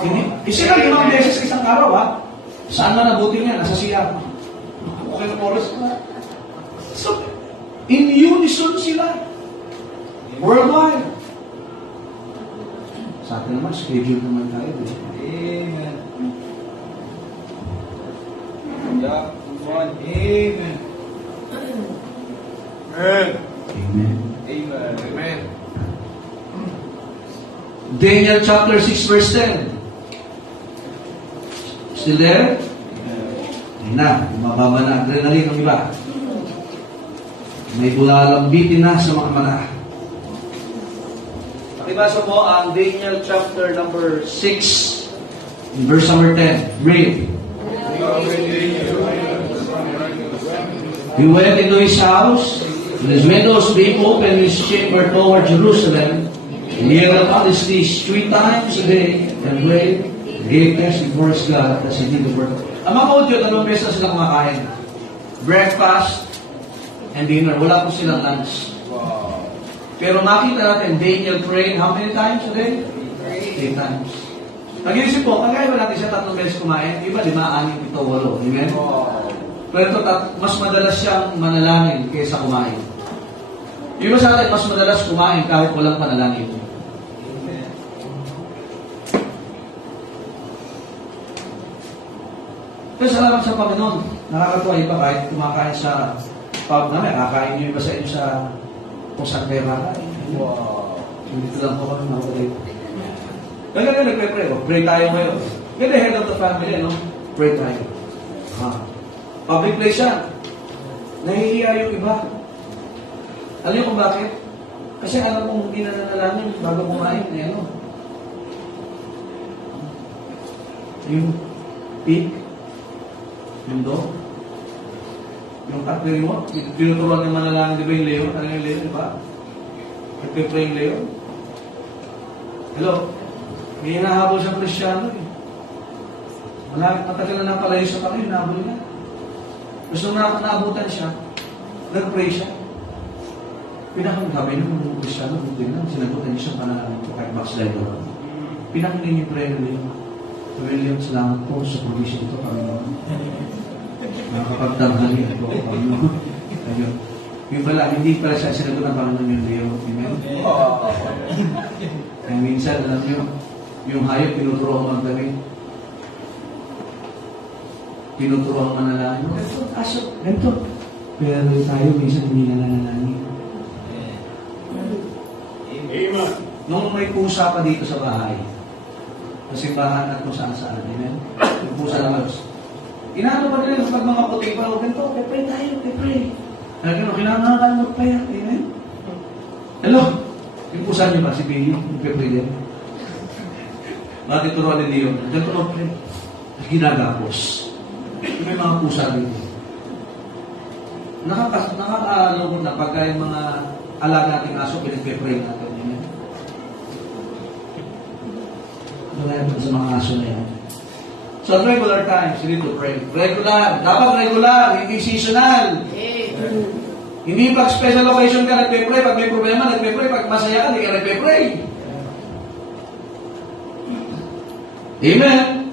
Amen. Isilang 5 beses sa isang araw, ha? Saan na nabuti niya? Nasa siya. Okay na oras na. So, in unison sila. Worldwide. Sa atin naman, schedule naman tayo. Amen. Yeah. Amen. Amen. Amen. Amen. Amen. Amen. Daniel chapter 6 verse 10. Still there? Ayun na, mababa na adrenaline ng iba. May bulalambitin na sa mga mata. Pakibasa mo ang Daniel chapter number 6, verse number 10. Read. He went into his house, and his windows being open, his chamber toward Jerusalem, and he held upon his knees 3 times a day, and prayed, and gave thanks before his God, as he did the work. Ang mga audio, 2 beses na sila kumakain. Breakfast and dinner. Wala po silang lunch. Wow. Pero nakita natin, Daniel prayed how many times a day? 8 times. Nag-iisip po, kagaya ba natin siya 3 beses kumain? Iba, 5, 6, 7, 8. Amen? Wow. Pero ito, mas madalas siyang manalangin kaysa kumain. Iba sa atin, mas madalas kumain kahit walang panalangin. Pero salamat sa Panginoon. Nakakatuwa iba kahit kumakain sa pub namin. Kakain niyo iba sa inyo sa kung saan kayo kakain. Wow. Dito lang po kami nakulit. Ganyan nagpe-pray. Pray tayo ngayon. Get the head of the family, no? Pray tayo. Public place yan. Nahihiya yung iba. Alam niyo kung bakit? Kasi alam kong hindi na nanalangin bago kumain. Ano? Yung pig, yung dog, yung tatlo mo, tinuturuan ng manalangin, di ba yung leon? Ano yung leon, di ba? Nagpipray yung leon. Hello? May hinahabol siyang Kristyano eh. Matagal na napalayo sa kanya, hinahabol niya. Gusto naabutan siya, nag-pray siya. Pinakagabi ng mga Kristyano, buti na, sinagutan niya siya panalangin ko kahit backslide ako. Pinakagabi niya prayer na leon. William, salamat po sa provision ito, Panginoon. Nakakapagdamhali ito, Panginoon. Ayun. Yung pala, hindi pala siya sinagot ng Panginoon yung Leo. Amen? Kaya minsan, alam niyo, yung hayop, tinuturoan magdamit. Tinuturoan manalangin. Aso, ganito. Pero tayo, minsan hindi nananalangin. Amen. Nung may pusa pa dito sa bahay, sa simbahan at kung saan-saan. Amen? Yung pusa naman. Inaano pa nila pag mga puting pa, ganito, pray tayo, pray. Kaya kinakailangan mag-pray. Amen? Hello? Yung pusa niyo ba? Si Billy? Yung pray din. Bakit turuan din niyo? Ganito mag-pray. Ginagapos. May mga pusa dito. Nakakalungkot na pagka yung mga alaga nating aso, pinag-pray natin. Amen? Wala sa mga aso na yan. So, at regular times, you need to pray. Regular. Dapat regular, hindi seasonal. Hindi pag special occasion ka nagpe-pray, pag may problema, nagpe-pray, pag masaya ka, hindi ka nagpe-pray. Amen?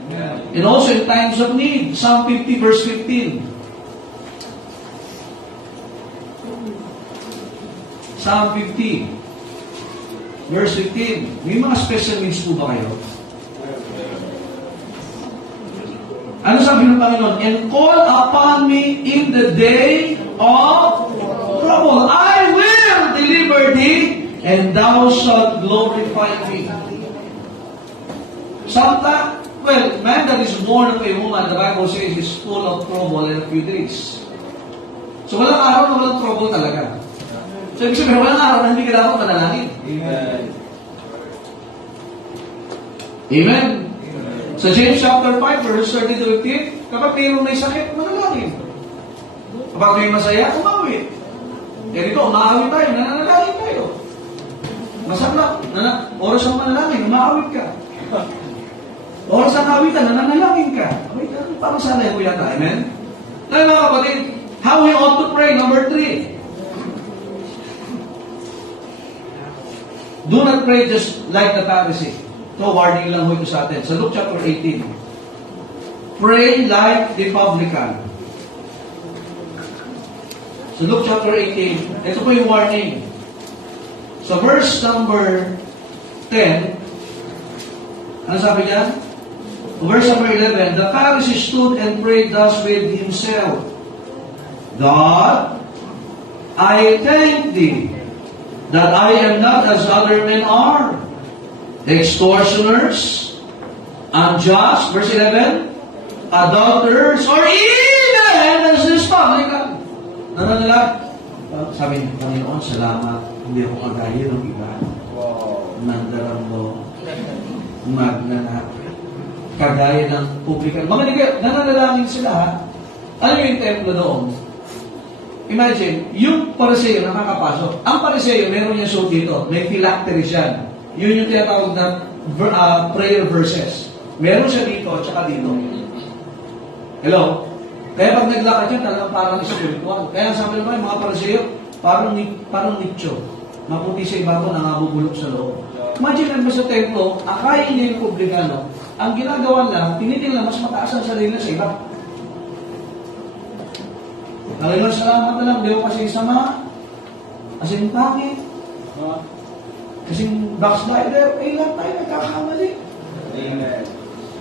And also in times of need. Psalm 50 verse 15. Psalm 50 verse 15. May mga special needs po ba kayo? Ano sabi ng Panginoon? And call upon me in the day of trouble. I will deliver thee, and thou shalt glorify me. Sometimes, well, man that is born of a woman, the Bible says, is full of trouble in a few days. So, walang araw na walang trouble talaga. So, ibig sabihin, walang araw na hindi ka dapat manalangin. Amen. Amen? Sa James chapter 5, verse 30 to 15, kapag mayroong may sakit, manalangin. Kapag may masaya, umawit. Kaya dito, umaawit tayo, nananalangin tayo. Masarap. Oras ang manalangin, umaawit ka. Oras ang awitan, nananalangin ka. Parang sana yung kuya tayo, amen? Ngayon mga kapatid, how we ought to pray, number 3. Do not pray just like the Pharisee. Ito, warning lang ho ito sa atin. Sa Luke chapter 18. Pray like the publican. Sa Luke chapter 18, ito po yung warning. Sa verse number 10, ano sabi niya? Verse number 11, the Pharisee stood and prayed thus with himself, God, I thank thee that I am not as other men are, extortioners, unjust, verse 11, adulterers, or even as this publican. Ano nila? Sabi niya, Panginoon, salamat. Hindi ako kagaya ng iba. Wow. Mandarambo, magnanap, kagaya ng publikan. Mga nananalangin sila, ha? Ano yung templo doon? Imagine, yung Pariseo nakakapasok. Ang Pariseo, meron niya suit dito. May phylacteries yan. Yun yung tinatawag na prayer verses. Meron siya dito at saka dito. Hello? Kaya pag naglakad yan, talagang parang spiritual. Kaya sabi naman, yung mga Pariseo, parang nicho. Maputi sa ibabaw, nangabubulok sa loob. Imagine naman sa templo, akayin niya yung publikano. Ang ginagawa lang, tinitingnan mas mataas ang sarili sa iba. Panginoon, salamat na lang, di ko kasi sama. Kasing pangit. Kasing backslider, lahat tayo nagkakamali. Amen.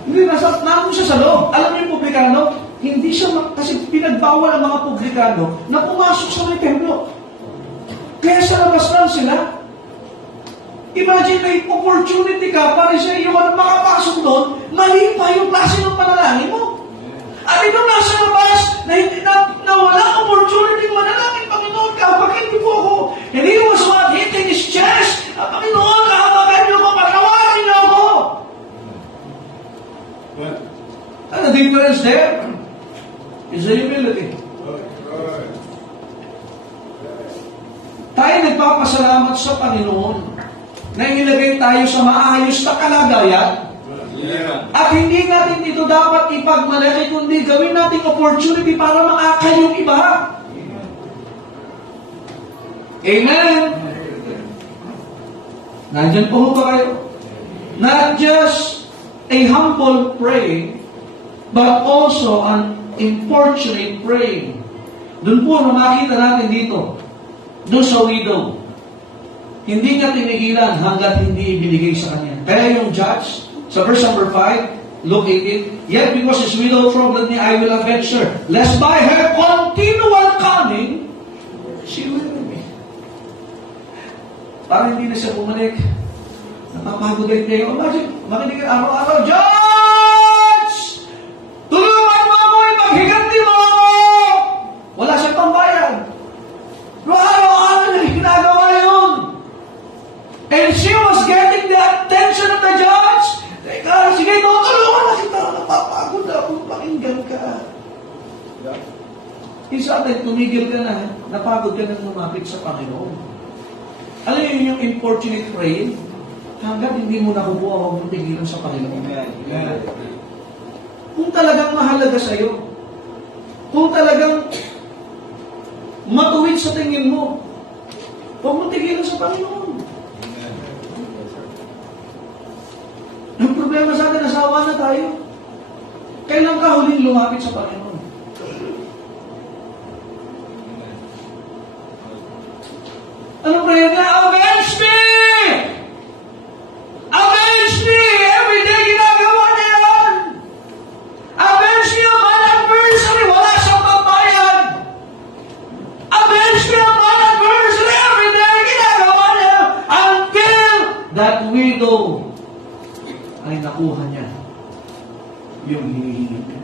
Hindi, nandun siya sa loob. Alam niyo yung publikano, hindi siya, kasi pinagbawal ang mga publikano na pumasok sa may templo. Kaya sa labas lang sila. Imagine may opportunity ka para sa iyo na makapasok doon, mali pa yung klase ng panalangin mo. At ikaw nasa labas na walang opportunity manalangin, Panginoon, kahabagan niyo po ako. And he was not hitting his chest. Panginoon, kahabagan niyo ako, patawarin niyo ako. And the difference there is the humility. Tayo nagpapasalamat sa Panginoon na ilagay tayo sa maayos na kalagayan. At hindi natin ito dapat ipagmalaki, kundi gawin natin opportunity para maakay yung iba. Amen? Nandyan po ba kayo? Not just a humble praying, but also an importunate praying. Doon po na makita natin dito, doon sa widow, hindi niya tinigilan hanggat hindi ibinigay sa kanya. Kaya yung judge, sa verse number 5, look at it. Yet because his widow troubled me, I will avenge her, lest by her continual coming, she will me. Parang hindi na siya bumalik. Napapagod ay tayo. Imagine, makinig ka araw-araw, Judge! Tulungan mo ako, ipaghiganti mo ako! Wala siyang pambayad. Araw-araw na ginagawa yun. And she was getting the attention of the judge. Teka, sige, tutulungan na kita. Napapagod ako, pakinggan ka. Isa natin, tumigil ka na. Napagod ka na lumapit sa Panginoon. Alam niyo yung importunate praying? Hanggang hindi mo nakukuha, huwag mo tigilan sa Panginoon. Kung talagang mahalaga sa'yo, kung talagang matuwid sa tingin mo, huwag mo tigilan sa Panginoon. Ang problema sa atin, nasawa na tayo. Kailan ka huling lumapit sa Panginoon? Anong prayer na? Avenge me! Avenge me! Every day ginagawa niya yan! Avenge me on my adversary! Wala siyang pambayad! Avenge me on my adversary! Every day ginagawa niya! Until that widow ay nakuha niya yung hinihingi niya.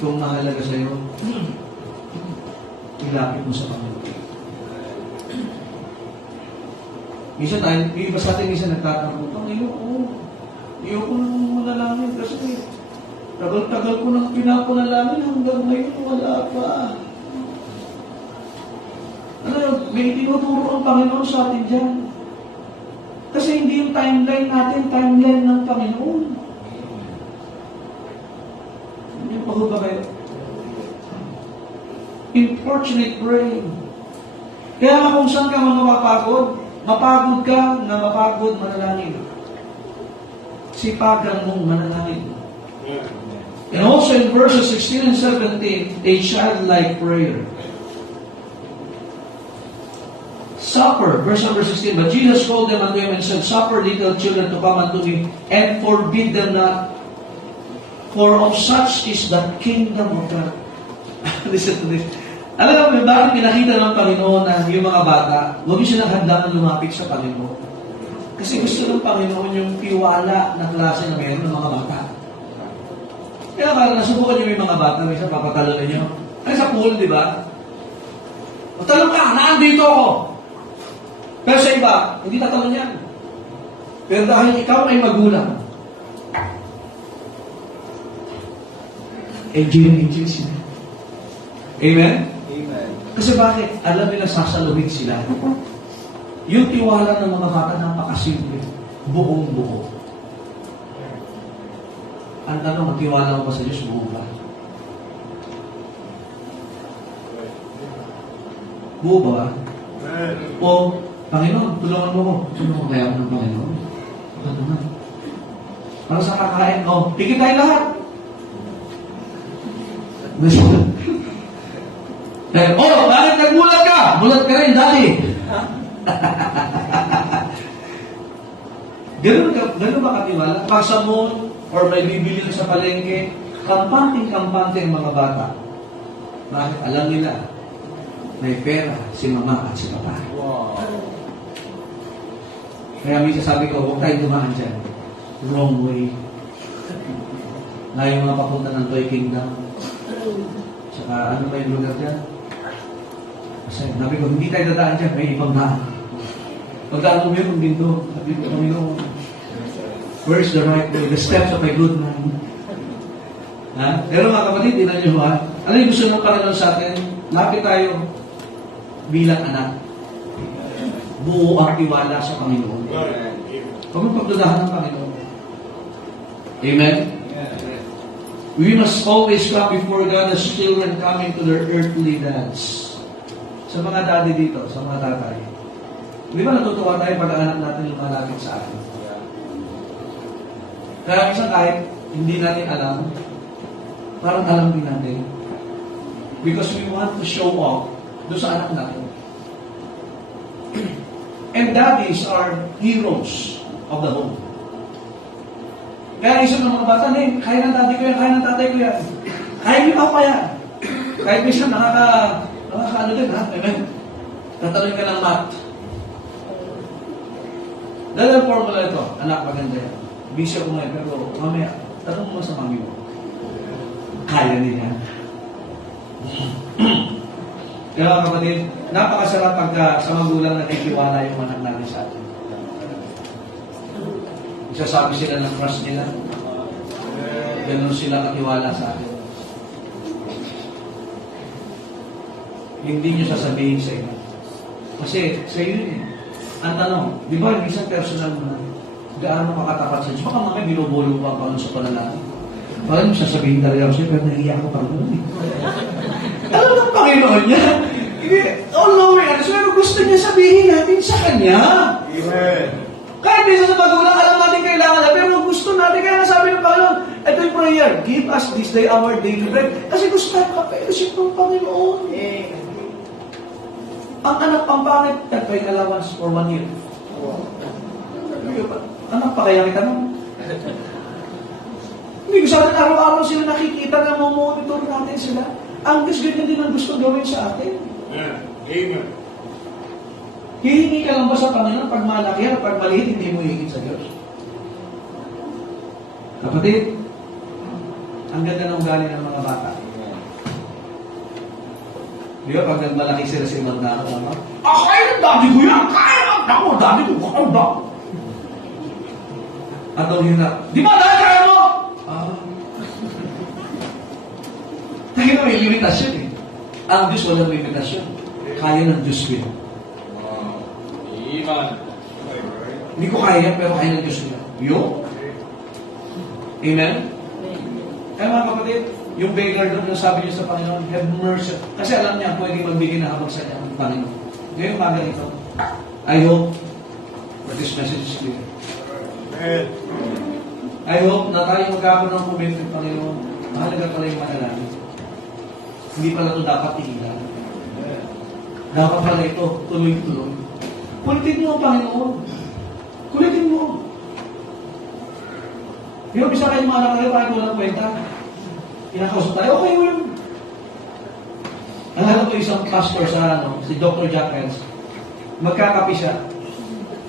Kung mahalaga sa'yo, ilapit mo sa Panginoon. Minsan tayo, yung iba sa atin, minsan nagtatanong, ayoko nang manalangin kasi tagal-tagal ko nang pinapanalangin hanggang ngayon wala pa. May tinuturo ang Panginoon sa atin dyan. Kasi hindi yung timeline natin, timeline ng Panginoon. Hindi pa ba kayo? Importunate praying. Kaya kung saan ka mapapagod ka na mapagod manalangin. Sipagan mong manalangin. And also in verses 16 and 17, a childlike prayer. Supper, verse number 16, but Jesus called them unto him and said, Suffer little children to come unto me, and forbid them not, for of such is the kingdom of God. Listen to this. Alam mo, bakit pinakita ng Panginoon na yung mga bata, huwag niyo silang hadlangan lumapit sa Panginoon. Kasi gusto ng Panginoon yung tiwala na klase na meron ng mga bata. Kaya parang nasubukan niyo yung mga bata, minsan papatalo na niyo. Ay, sa pool, di ba? Matalong ka, naandito ako. Pero sa iba, hindi tatalon yan. Pero dahil ikaw ay magulang, enjoy sila. Amen? Amen. Kasi bakit? Alam nila sasaluhin sila. Yung tiwala ng mga bata napakasimple. Buong buo. Ang tanong, tiwala mo ba sa Diyos? Buo ba? Buo ba? O, Panginoon, tulungan mo ko. Tulungan kaya ako ng Panginoon. Ano naman? Para sa kakain, tigil tayo lahat. Bakit nagmulat ka? Mulat ka rin dati. Ganun ba katiwala? Pag sa mall, or may bibili ka sa palengke, kampante ang mga bata. Bakit? Alam nila, may pera si mama at si papa. Wow. Kaya minsan sabi ko, huwag tayong dumaan dyan. Wrong way. Na yung mga papunta ng Toy Kingdom. Tsaka ano ba yung lugar dyan? Kasi sabi ko, hindi tayo dadaan dyan, may ibang daan. Pagdaan mo meron din doon. Sabi ko, where's the right way? The steps of a good man. Ha? Pero mga kapatid, tinan nyo ha? Ano yung gusto ng Panginoon sa atin? Lapit tayo bilang anak. Buo ang tiwala sa Panginoon. Huwag mong pagdudahan ng Panginoon. Amen? We must always come before God as children coming to their earthly dads. Sa mga daddy dito, sa mga tatay. Di ba natutuwa tayo pag anak natin lumalapit sa atin? Kaya minsan kahit hindi natin alam, parang alam din natin. Because we want to show off doon sa anak natin. And daddies are heroes of the home. Kaya isip ng mga bata, kaya ng daddy ko yan, kaya ng tatay ko yan. Kaya ni papa yan. Kahit minsan nakaka-ano din, ha? Amen? Tatanungin ka ng math. Dahil ang formula ito, anak, maganda yan. Busy ako ngayon, pero mamaya, tanong mo sa mami mo. Kaya niya. Kaya mga kapatid, napakasarap pagka sa magulang nagkikiwala yung anak natin sa atin. Isasabi sila ng trust nila. Ganun sila katiwala sa atin. Hindi nyo sasabihin sa iba. Kasi sa iyo yun eh. Ang tanong, di ba isang personal mo na gaano makatapat sa Diyos? Baka mamaya binubulong pa pa sa panalangin. Baka nyo sasabihin talaga ako sa'yo, pero nahiya ko pa rin. Alam ng Panginoon niya. All over yan. So, pero gusto niya sabihin natin sa Kanya. Amen. Kahit minsan sa magulang, alam natin kailangan na, pero gusto natin, kaya nasabi ng Panginoon, ito yung prayer, give us this day our daily bread. Kasi gusto tayo makapelusip ng Panginoon. Ang anak pang pangit, nagpay allowance for 1 year. Anak pa kaya kita nun? Hindi ko sa atin, araw-araw sila nakikita na mamonitor natin sila. Ang Diyos ganyan din ang gusto gawin sa atin. Amen. Hihingi ka lang ba sa Panginoon pag malaki at pag maliit, hindi mo hihingin sa Diyos? Kapatid, ang ganda ng ugali ng mga bata. Di ba, pag nagmalaki sila sa ibang tao, kaya ng daddy ko yan! Kaya ng daddy ko! Kaya ba? At daw hirap, di ba dahil kaya mo? Tayo na may limitasyon eh. Ang Diyos walang limitasyon. Kaya ng Diyos ko yun. Hindi ko kaya, pero kaya ng Diyos niya. Yun. Amen? Kaya mga kapatid, yung beggar doon, yung sabi niyo sa Panginoon, have mercy. Kasi alam niya, pwede magbigay na habang sa niya ang Panginoon. Ngayon, umaga ito. I hope that this message is clear. I hope na tayo magkakaroon ng commitment, Panginoon. Mahalaga pala yung manalangin. Hindi pala ito dapat tigilan. Dapat pala ito, tuloy-tuloy. Kulitin mo, Panginoon. Kulitin mo. Di ba, bisa kayo mga anak kayo, kahit walang kwenta. Kinakausap tayo, okay yun. Alam ko isang pastor sa si Dr. Jack Hens, magkakape siya.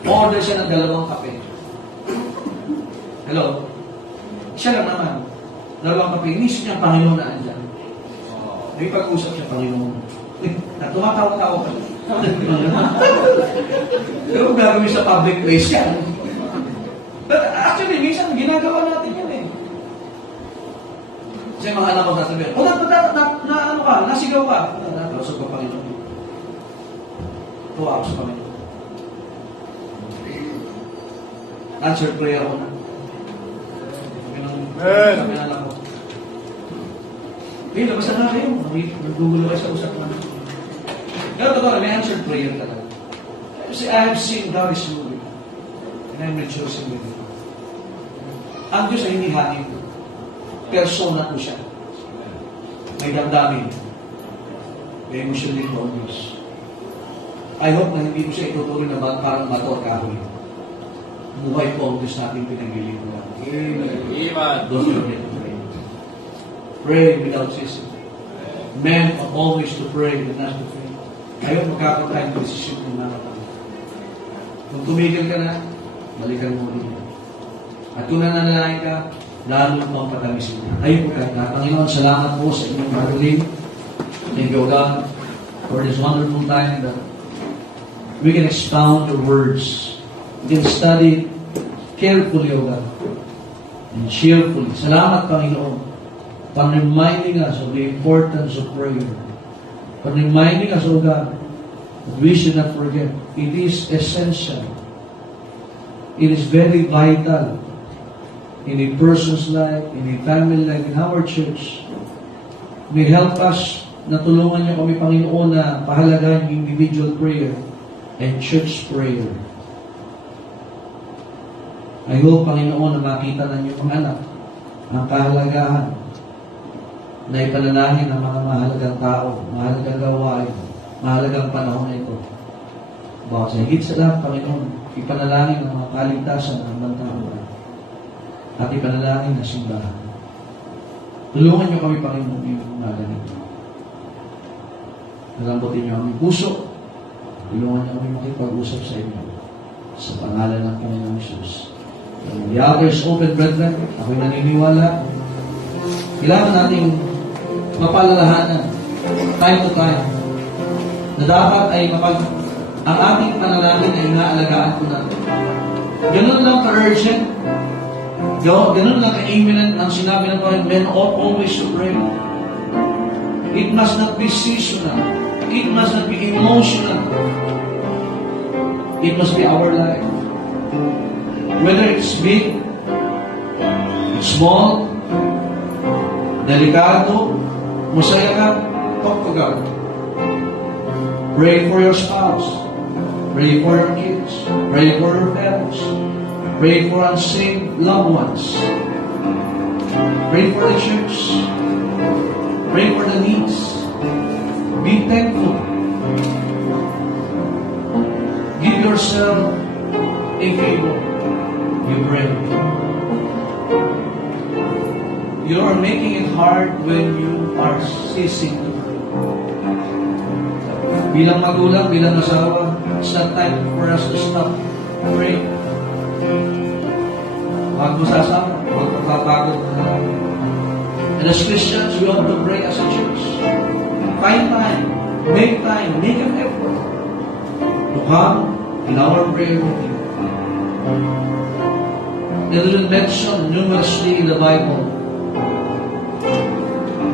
Order siya ng 2 kape. Hello? Siya lang naman. 2 kape. Inisip niya, Panginoon na andyan. May pag-usap siya, Panginoon. Tumatawa-tawa ka. Pero kung gagawin sa public place yan. But actually, minsan ginagawa natin yan eh. Kasi mga anak ko sasabihin, ano ka, nasigaw ka. Nalusog ka, Panginoon. Tuwa ako sa Panginoon. Answered prayer ako na. Sabi na lang ko. Eh, labas na kayo. Nagdugulo kayo sa usapan. Pero totoo, may answered prayer talaga. Kasi I have seen God is moving. And I'm rejoicing with you. Ang Diyos ay hindi hangin. Persona ko siya. May damdamin. May emotion din po ang Diyos. I hope na hindi ko siya itutuloy na parang bato at kahoy. Buhay po ang Diyos natin pinaglilingkuran. Amen. Don't forget to pray. Pray without ceasing. Men are always to pray but not to pray. Ayaw magkakaroon tayo ng desisyon ng mga tao. Kung tumigil ka na, balikan mo ulit. At kung nananalain ka, lalo pang patamisin niya. Ayun po ka. Panginoon, salamat po sa inyong magaling. Thank you, God, for this wonderful time that we can expound your words. We can study carefully, O God, and cheerfully. Salamat, Panginoon, for reminding us of the importance of prayer. For reminding us, O God, that we should not forget. It is essential. It is very vital in a person's life, in a family life, in our church. May help us na tulungan niyo kami, Panginoon, na pahalagahan yung individual prayer and church prayer. I hope, Panginoon, na makita na niyo mga anak ang kahalagahan na ipanalangin ng mga mahalagang tao, mahalagang gawain, mahalagang panahon na ito. Bakit sa higit sa lahat, Panginoon, ipanalangin ng mga kaligtasan ng bantahan at ipanalangin ng simbahan. Tulungan niyo kami, Panginoon, yung mga ganito. Nalambutin niyo aming puso. Tulungan niyo kami makipag-usap sa inyo. Sa pangalan ng Panginoon Jesus. The others, open brethren, ako'y naniniwala. Kailangan nating mapalalahanan, time to time, na dapat ay ang ating panalangin ay inaalagaan ko natin. Ganun lang ka-urgent, ganun lang ka-imminent ang sinabi ng Panginoon, men ought always to pray. It must not be seasonal. It must not be emotional. It must be our life. Whether it's big, it's small, delikado, masaya ka, talk to God. Pray for your spouse. Pray for your kids. Pray for your parents. Pray for unsaved loved ones. Pray for the church. Pray for the needs. Be thankful. Give yourself a favor. You pray. You are making it hard when you are ceasing to pray. Bilang magulang, bilang asawa, it's not time for us to stop praying. Huwag mo sasama, huwag mapapagod na. And as Christians, we ought to pray as a church. Find time, make an effort to come in our prayer meeting. It is mentioned numerously in the Bible.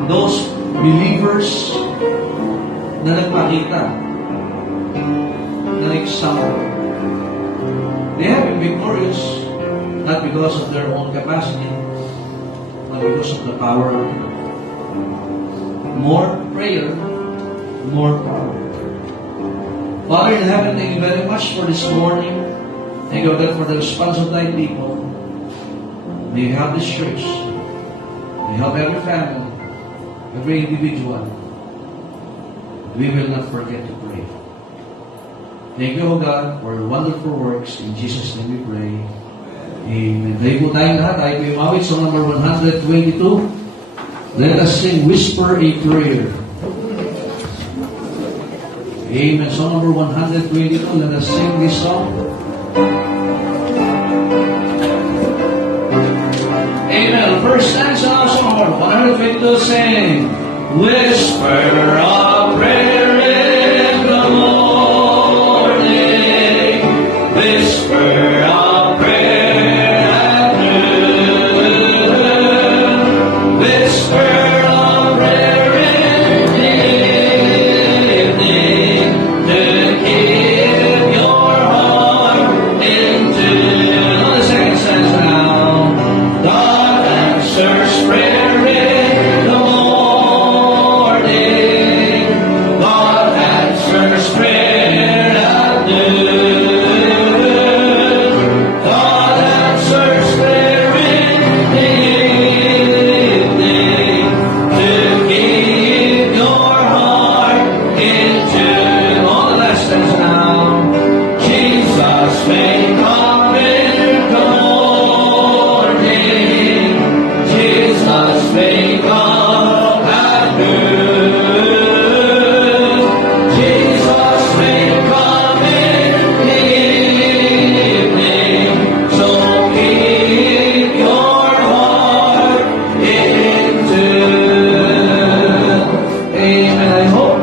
Those believers na nagpakita, na nag-suffer, they have been victorious not because of their own capacity, but because of the power of God. More prayer, more power. Father in heaven, thank you very much for this morning. Thank you, God, for the response of thy people. May you help this church. May you help every family, every individual. We will not forget to pray. Thank you, O God, for your wonderful works. In Jesus' name we pray. Amen. Tayo po tayong lahat. Tayo po yung mawit. Song number 122. Let us sing Whisper a Prayer. Amen. Song number 122. Let us sing this song. Amen. First stanza of song number 122. Sing. Whisper a prayer in the morning. Whisper a prayer at noon. Whisper a prayer in the evening to keep your heart in tune. On the second stanza now. God answers prayer in the morning. God answers prayer at noon. God answers prayer in the evening to keep your heart in tune. All the last stanza now. Jesus may come in the morning. Jesus may come at noon. Jesus may come in the evening. So keep your heart in tune. Amen. I hope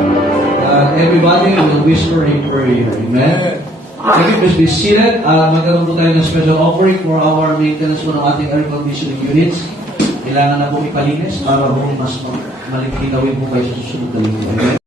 that everybody will whisper a prayer. Amen. Again, please be seated. Magkaroon po tayo ng special offering for our maintenance po ng ating air conditioning units. Kailangan na po ipalinis para po mas malikitawin po kayo sa susunod na linggo. Amen.